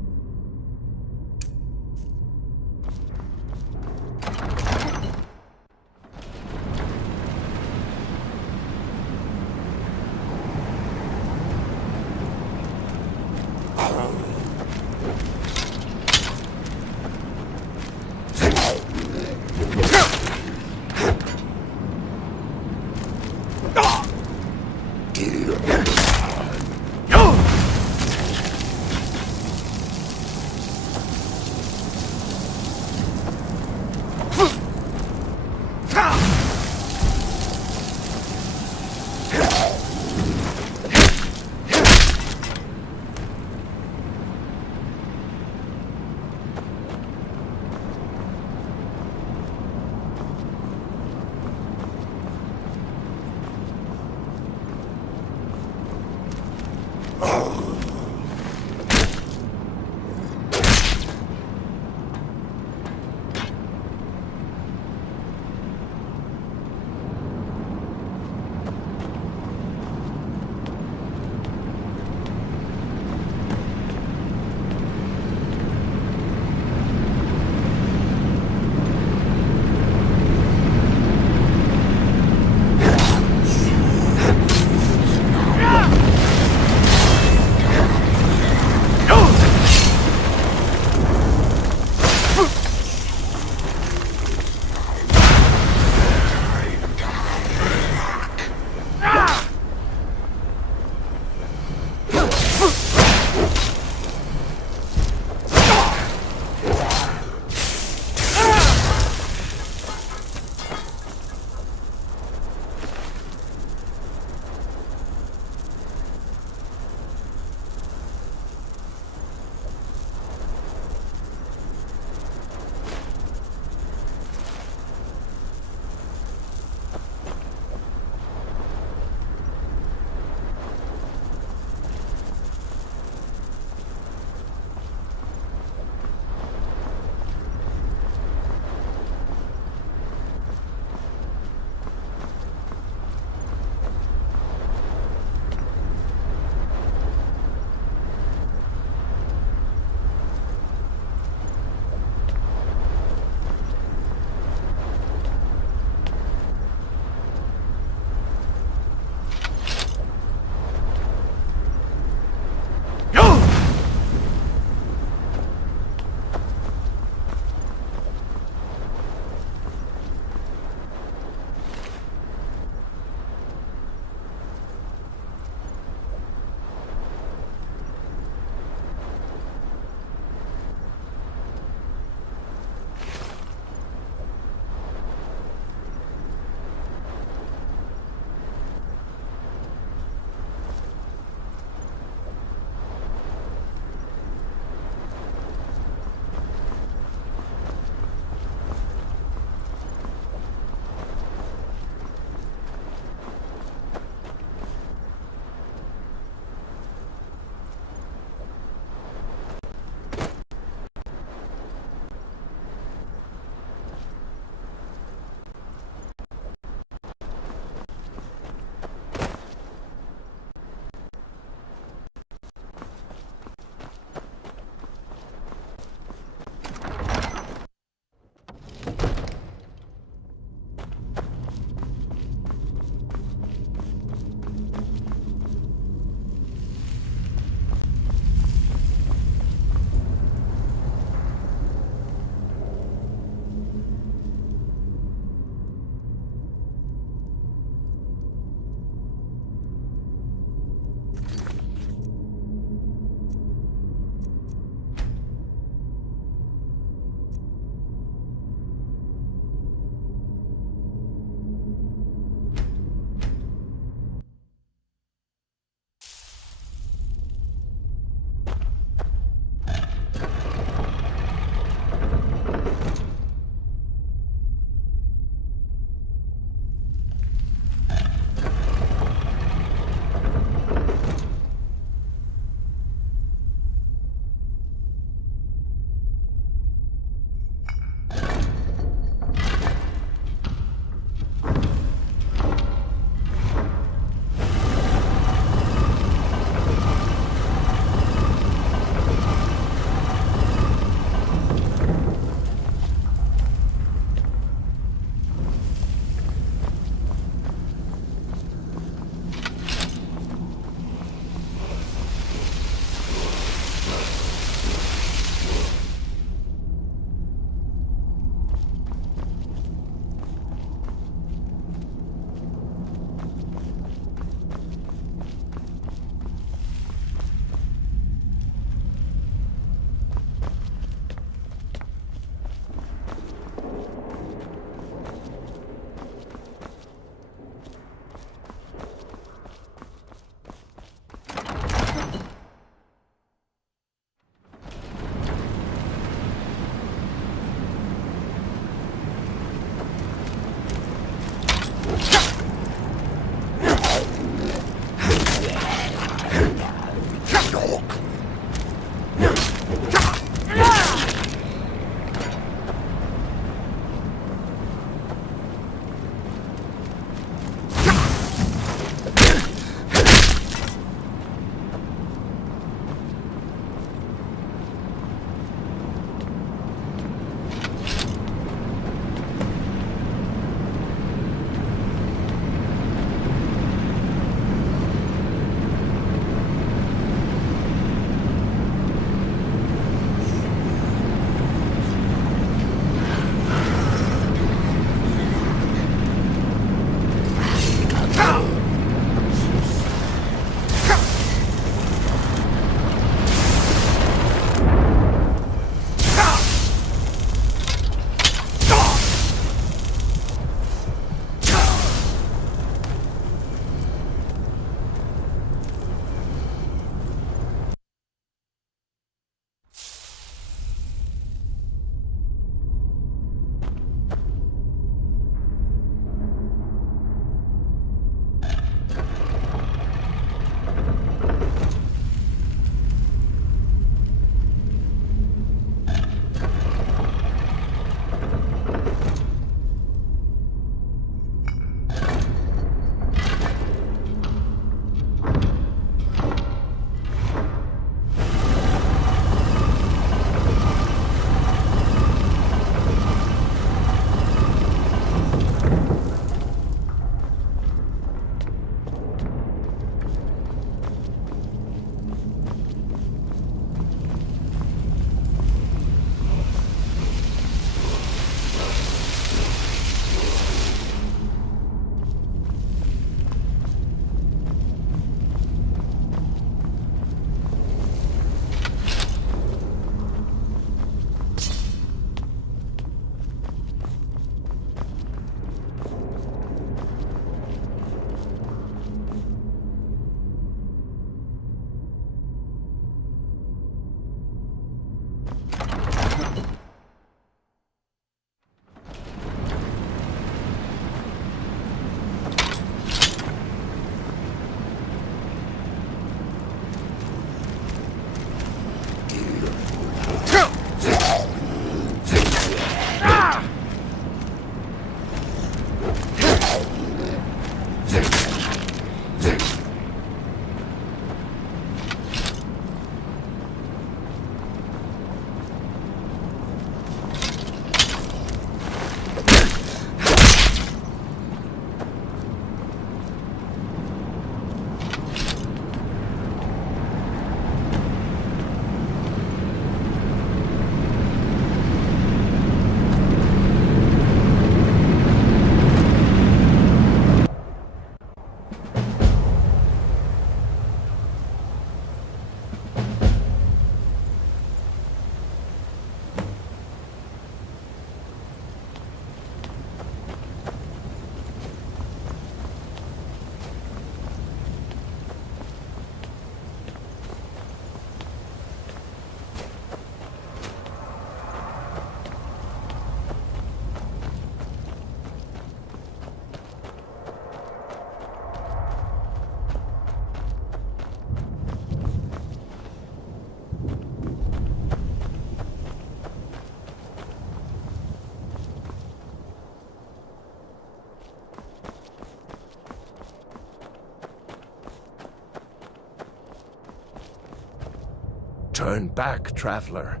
Turn back, traveler.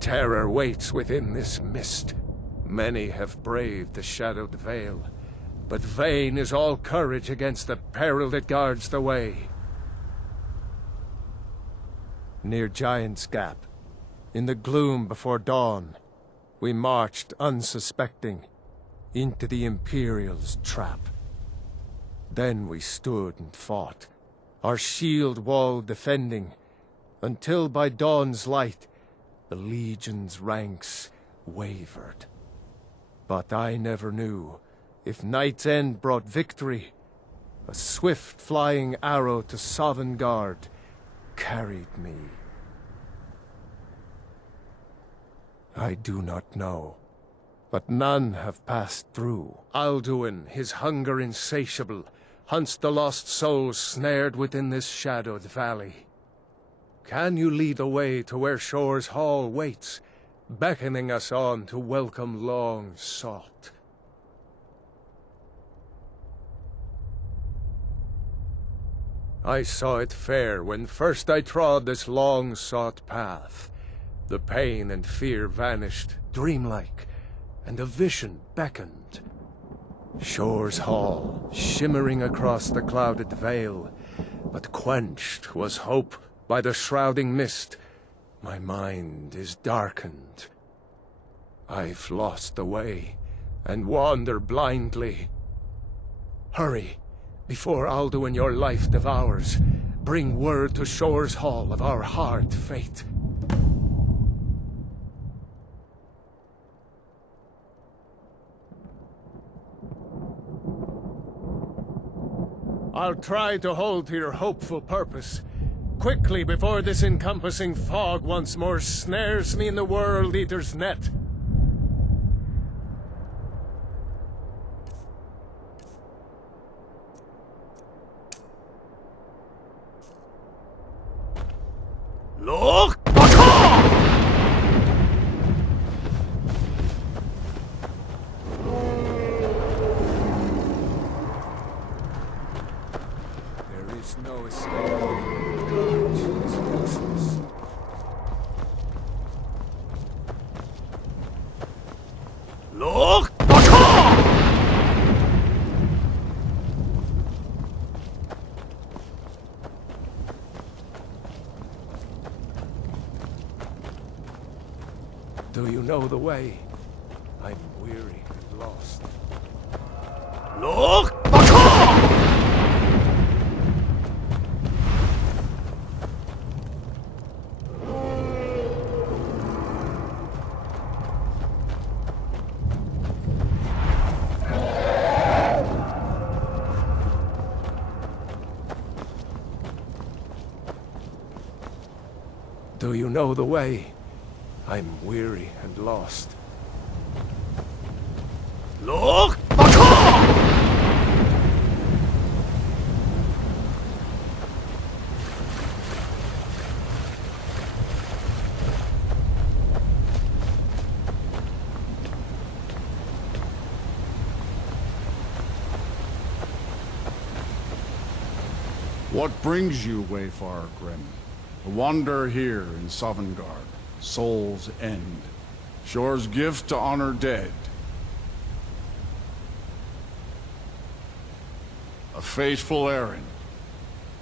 Terror waits within this mist. Many have braved the shadowed veil, but vain is all courage against the peril that guards the way. Near Giant's Gap, in the gloom before dawn, we marched unsuspecting into the Imperial's trap. Then we stood and fought, our shield wall defending, until by dawn's light the Legion's ranks wavered. But I never knew if night's end brought victory. A swift flying arrow to Sovngarde carried me. I do not know, but none have passed through. Alduin, his hunger insatiable, hunts the lost souls snared within this shadowed valley. Can you lead the way to where Shore's Hall waits, beckoning us on to welcome long sought? I saw it fair when first I trod this long-sought path. The pain and fear vanished, dreamlike, and a vision beckoned. Shore's Hall, shimmering across the clouded veil, but quenched was hope by the shrouding mist. My mind is darkened. I've lost the way, and wander blindly. Hurry, before Alduin your life devours. Bring word to Shore's Hall of our hard fate. I'll try to hold to your hopeful purpose. Quickly, before this encompassing fog once more snares me in the World Eater's net. Look! There is no escape. Courage is useless. Look! Do you know the way? I'm weary and lost. Look! Do you know the way? I'm weary and lost. Look! What brings you, Wayfarer Grim? A wander here in Sovngarde, Soul's End, Shore's gift to honor dead. A fateful errand.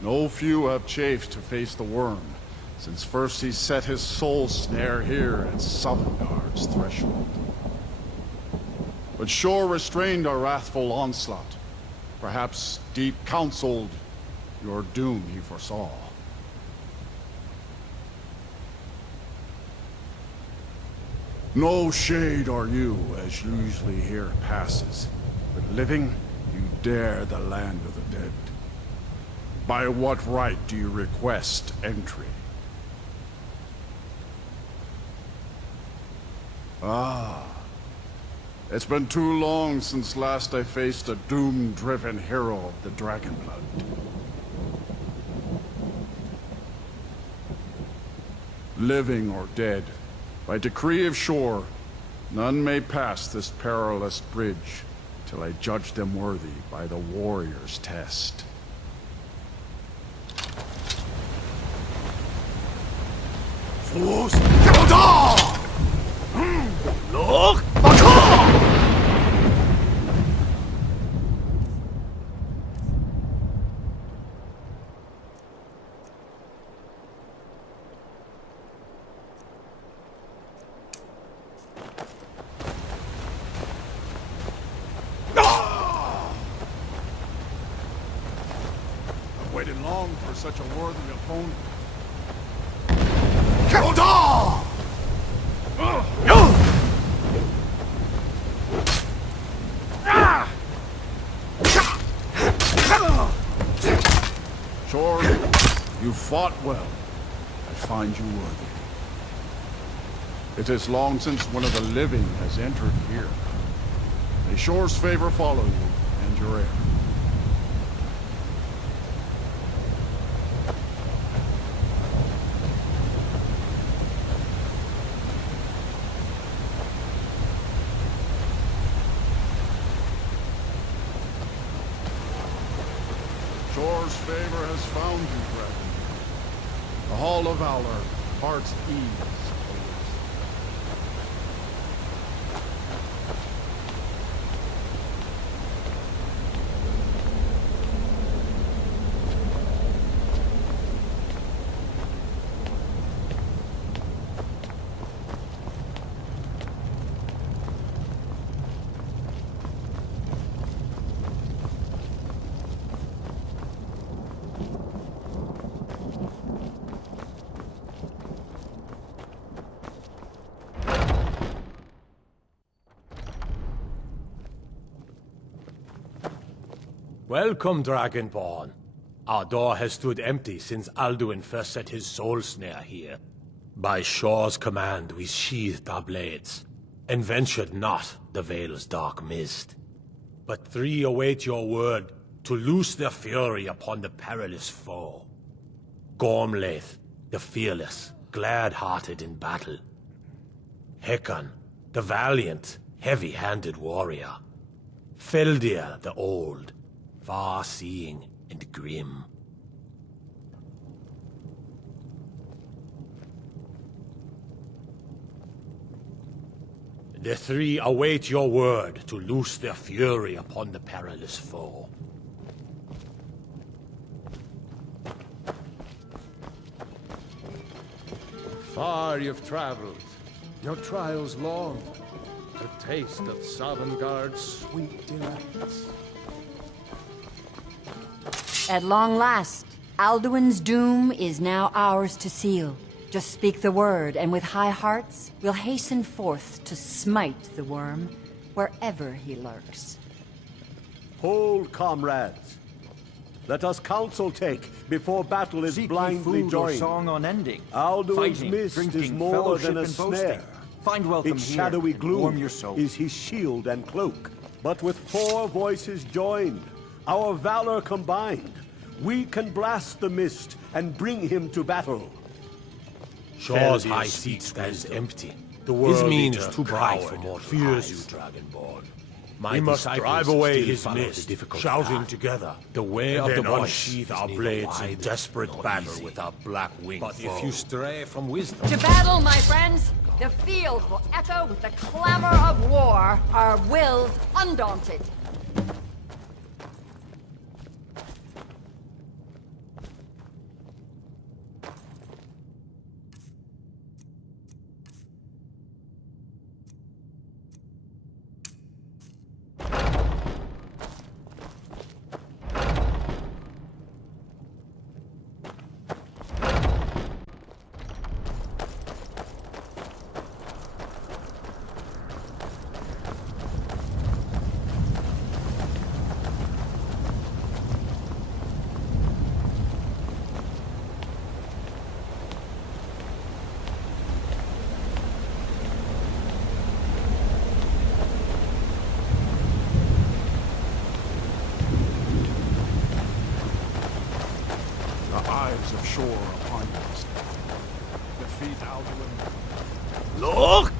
No few have chafed to face the worm, since first he set his soul snare here at Sovngarde's threshold. But Shore restrained our wrathful onslaught. Perhaps deep counseled, your doom he foresaw. No shade are you, as usually here passes, but living, you dare the land of the dead. By what right do you request entry? Ah, it's been too long since last I faced a doom-driven hero of the Dragonblood. Living or dead, by decree of Shore, none may pass this perilous bridge till I judge them worthy by the warrior's test. Fools! Look! I've waited long for such a worthy opponent. Sure, you fought well. I find you worthy. It is long since one of the living has entered here. May Shore's favor follow you and your heir. Shore's favor has found you, brethren. The Hall of Valor, heart's ease. Welcome, Dragonborn. Our door has stood empty since Alduin first set his soul snare here. By Shore's command, we sheathed our blades, and ventured not the Vale's dark mist. But three await your word to loose their fury upon the perilous foe. Gormlaith, the fearless, glad-hearted in battle. Hekon, the valiant, heavy-handed warrior. Feldir, the old, far-seeing and grim. The three await your word to loose their fury upon the perilous foe. Far you've traveled, your trials long, to taste of Sovngarde's sweet delights. At long last, Alduin's doom is now ours to seal. Just speak the word, and with high hearts, we'll hasten forth to smite the worm, wherever he lurks. Hold, comrades. Let us counsel take before battle is blindly joined. Song unending. Alduin's Fighting, mist drinking, is more than a fellowship, and snare. boasting. Find welcome Its here, shadowy and gloom warm your soul. is his shield and cloak. But with 4 voices joined, our valor combined, we can blast the mist and bring him to battle. Shore's high seat stands empty. His mien is too bright for mortal fears eyes. You, Dragonborn. We must drive away his mist, shouting together. The way of the one unsheath our blades in desperate battle with our black wing. But if you stray from wisdom... To battle, my friends! The field will echo with the clamor of war, our wills undaunted. Eyes of Shore upon us. Defeat Alduin. Look!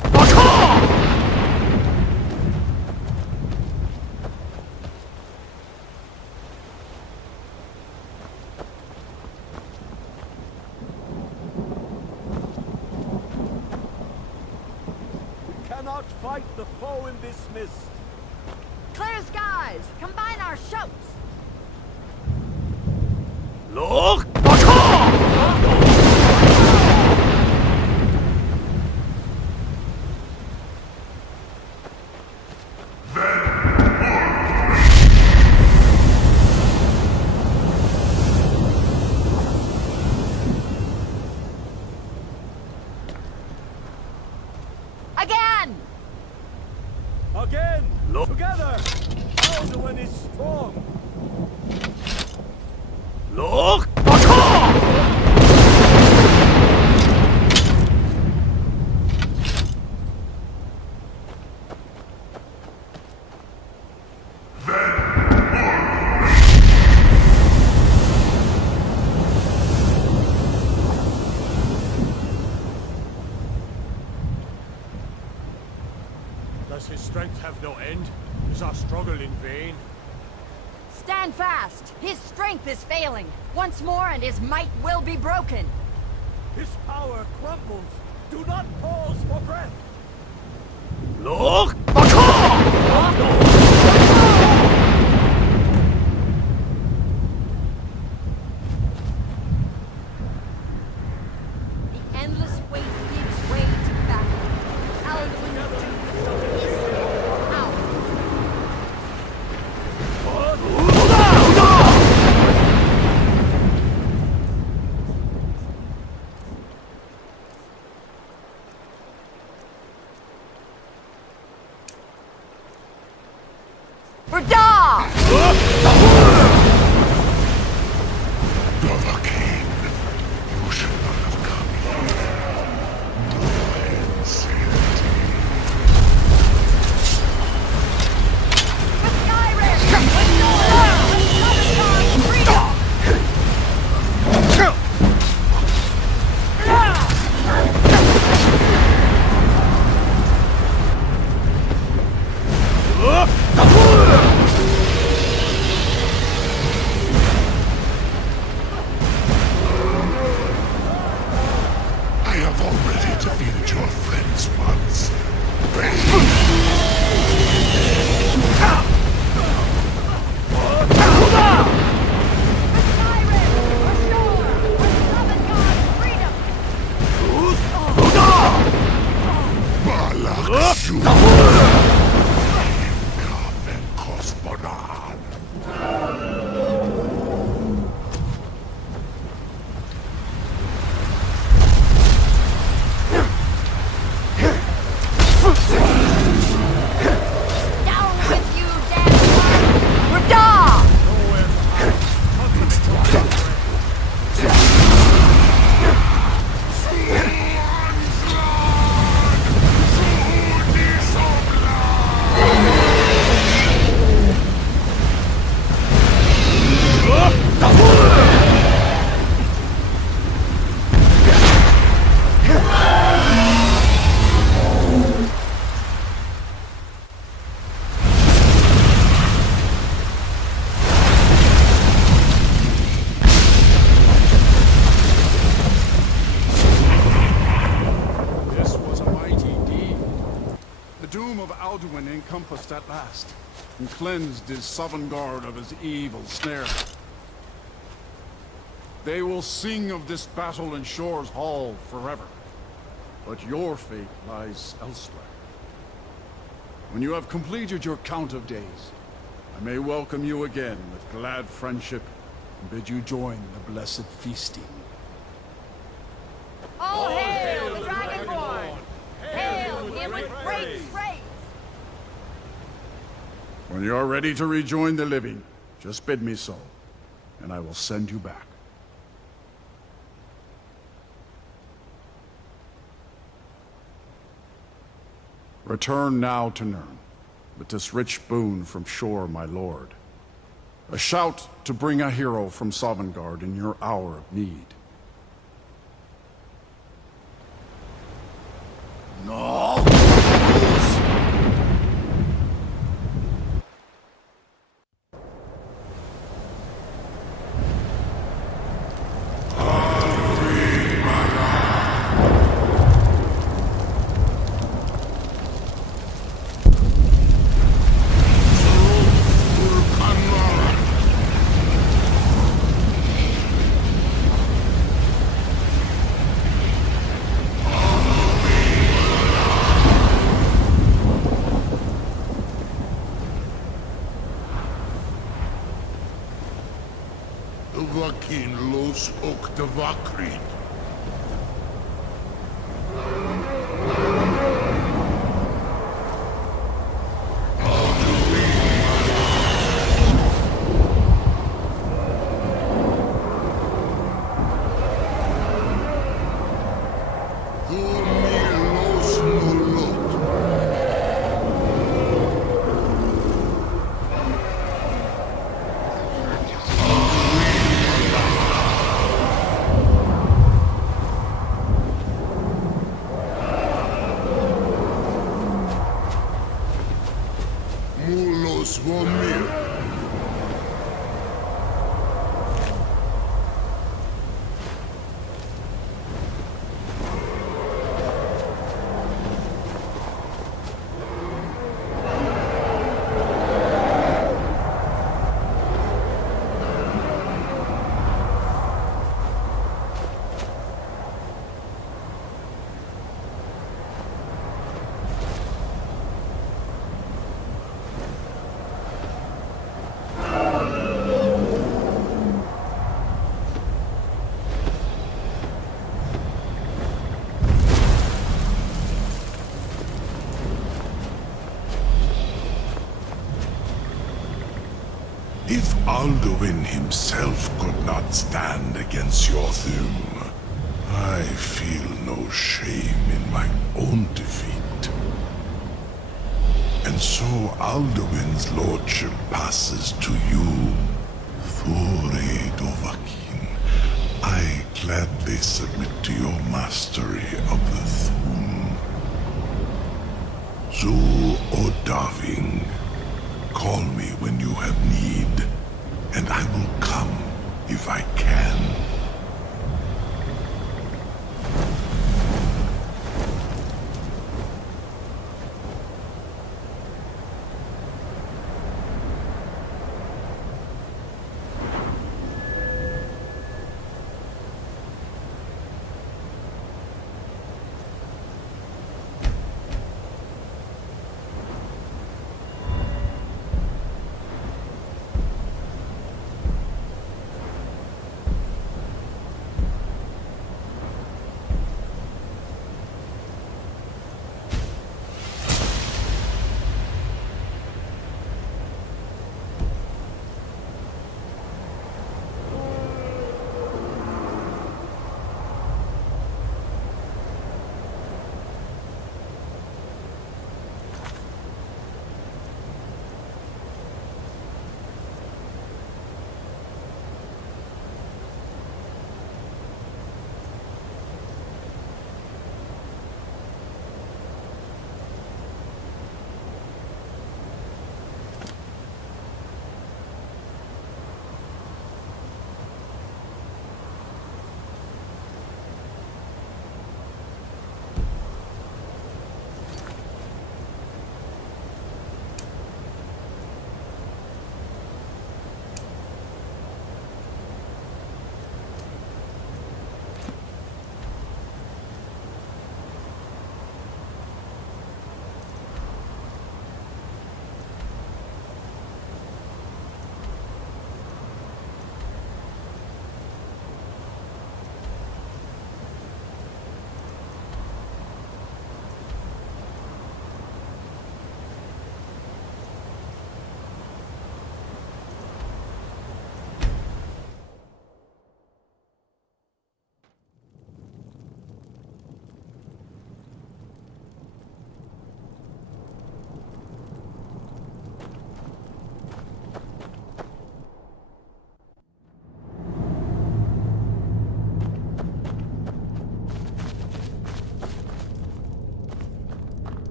cannot fight the foe in this mist. Clear skies! Combine our shouts! Look! Again! Again! Together! Alduin is strong! Look! Does his strength have no end? Is our struggle in vain? Stand fast! His strength is failing! Once more and his might will be broken! His power crumbles! Do not pause for breath! Look! The endless wait gives way to battle. Alduin's doom is ours. Brada! Brother King, you should not have come here. No insanity. I have already defeated your friends once. Balak Shur! Come and Cosmonan! Down with you, damn one! Brada! This was a mighty deed. The doom of Alduin encompassed at last, and cleansed his Sovngarde of his evil snare. They will sing of this battle in Shor's Hall forever, but your fate lies elsewhere. When you have completed your count of days, I may welcome you again with glad friendship and bid you join the blessed feasting. All hail the Dragonborn! Hail him with great praise! When you are ready to rejoin the living, just bid me so, and I will send you back. Return now to Nirn, with this rich boon from Shor, my lord. A shout to bring a hero from Sovngarde in your hour of need. No! Vakin los Oktavakrid. If Alduin himself could not stand against your Thum, I feel no shame in my own defeat. And so Alduin's lordship passes to you, Thore Dovahkiin. I gladly submit to your mastery of the Thum. Zu Odaving. Call me when you have need, and I will come if I can.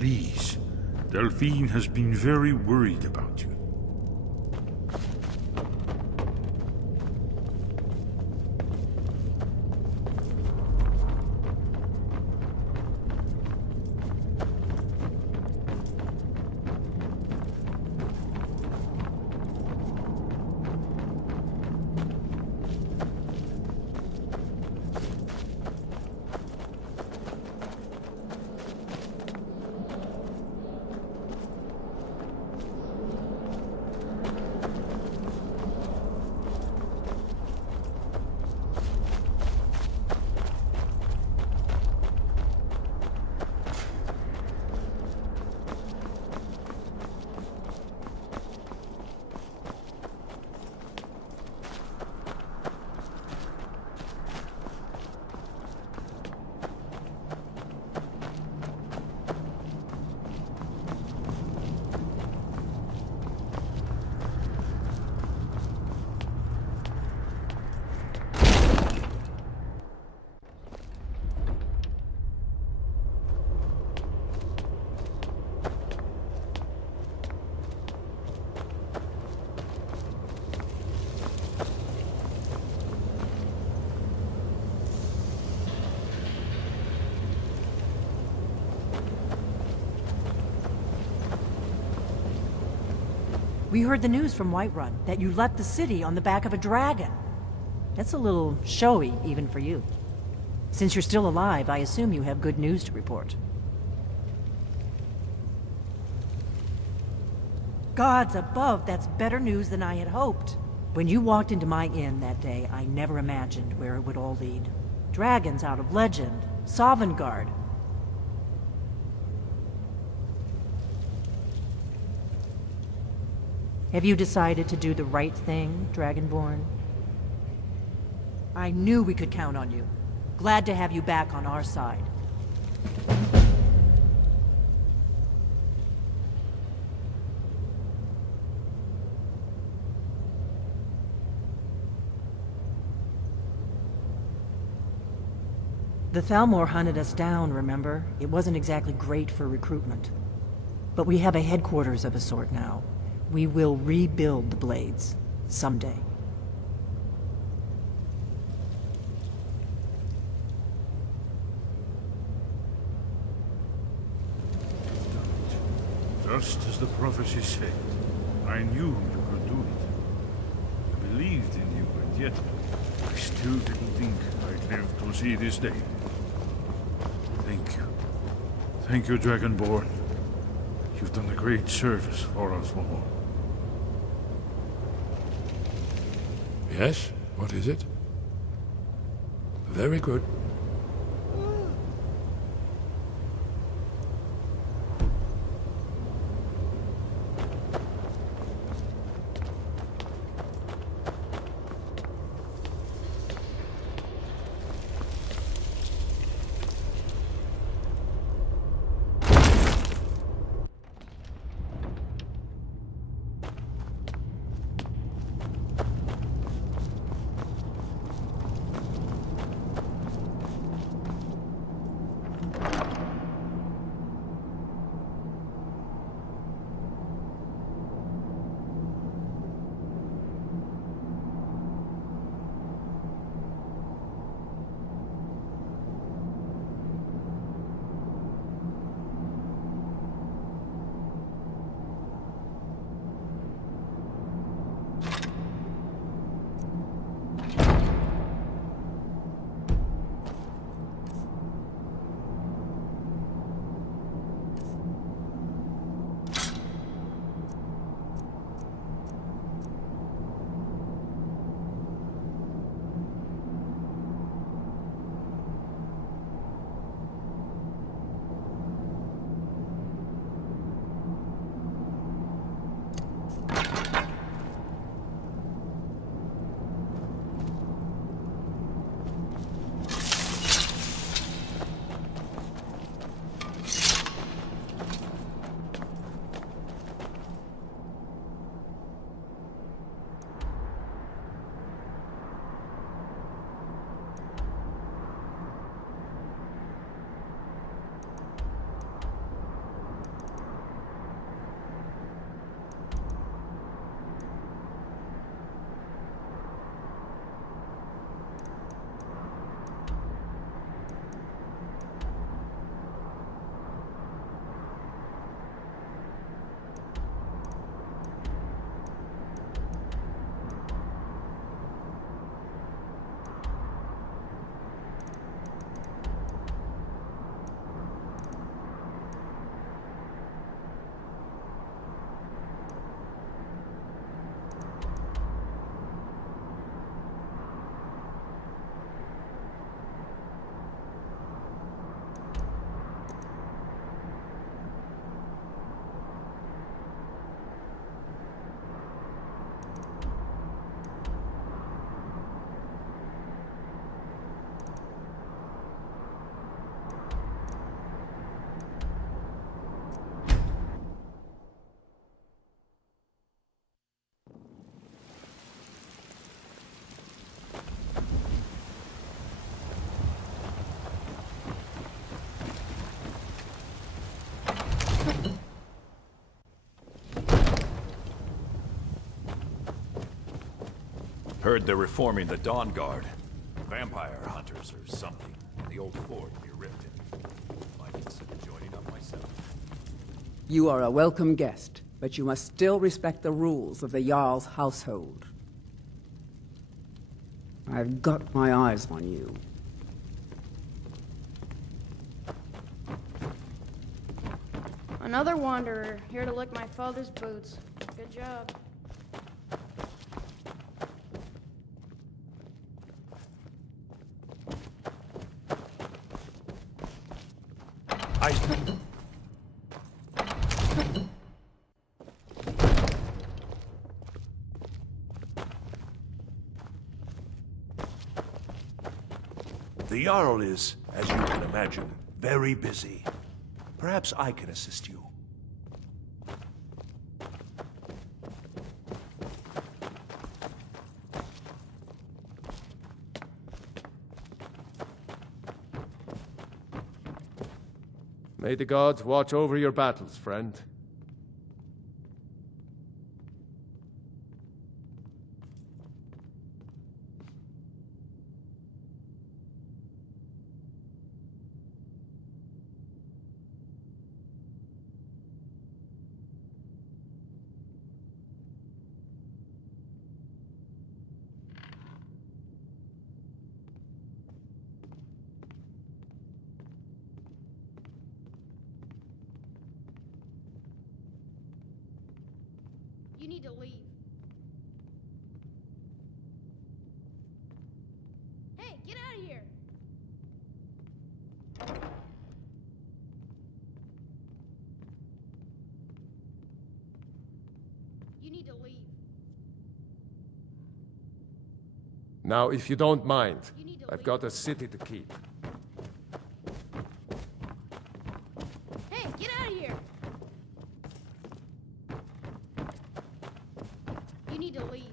Please. Delphine has been very worried about you. We heard the news from Whiterun, that you left the city on the back of a dragon. That's a little showy, even for you. Since you're still alive, I assume you have good news to report. Gods above, that's better news than I had hoped. When you walked into my inn that day, I never imagined where it would all lead. Dragons out of legend, Sovngarde. Have you decided to do the right thing, Dragonborn? I knew we could count on you. Glad to have you back on our side. The Thalmor hunted us down, remember? It wasn't exactly great for recruitment. But we have a headquarters of a sort now. We will rebuild the Blades. Someday. Just as the prophecy said, I knew you could do it. I believed in you, and yet I still didn't think I'd live to see this day. Thank you. Thank you, Dragonborn. You've done a great service for us all. Yes? What is it? Very good. Heard they're reforming the Dawn Guard. Vampire hunters or something. The old fort near Riften. Might consider joining up myself. You are a welcome guest. but you must still respect the rules of the Jarl's household. I've got my eyes on you. Another wanderer, here to lick my father's boots. Good job. The Jarl is, as you can imagine, very busy. Perhaps I can assist you. May the gods watch over your battles, friend. You need to leave. Hey, get out of here! You need to leave. Now, if you don't mind, I've got a city to keep. Hey, get out of here! You need to leave.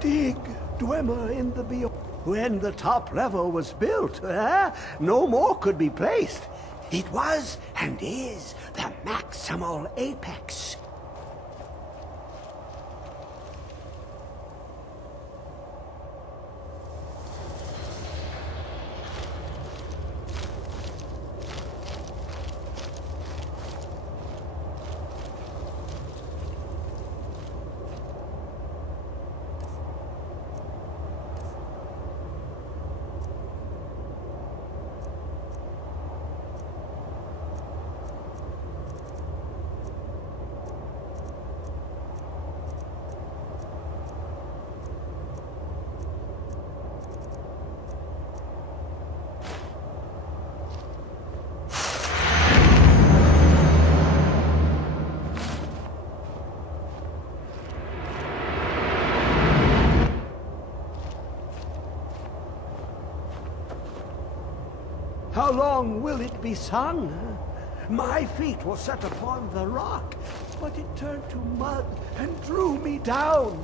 Dig, Dwemer in the beyond. When the top level was built, no more could be placed. It was and is the maximal apex. How long will it be sung? My feet were set upon the rock, but it turned to mud and drew me down.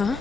Huh?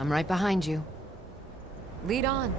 I'm right behind you. Lead on.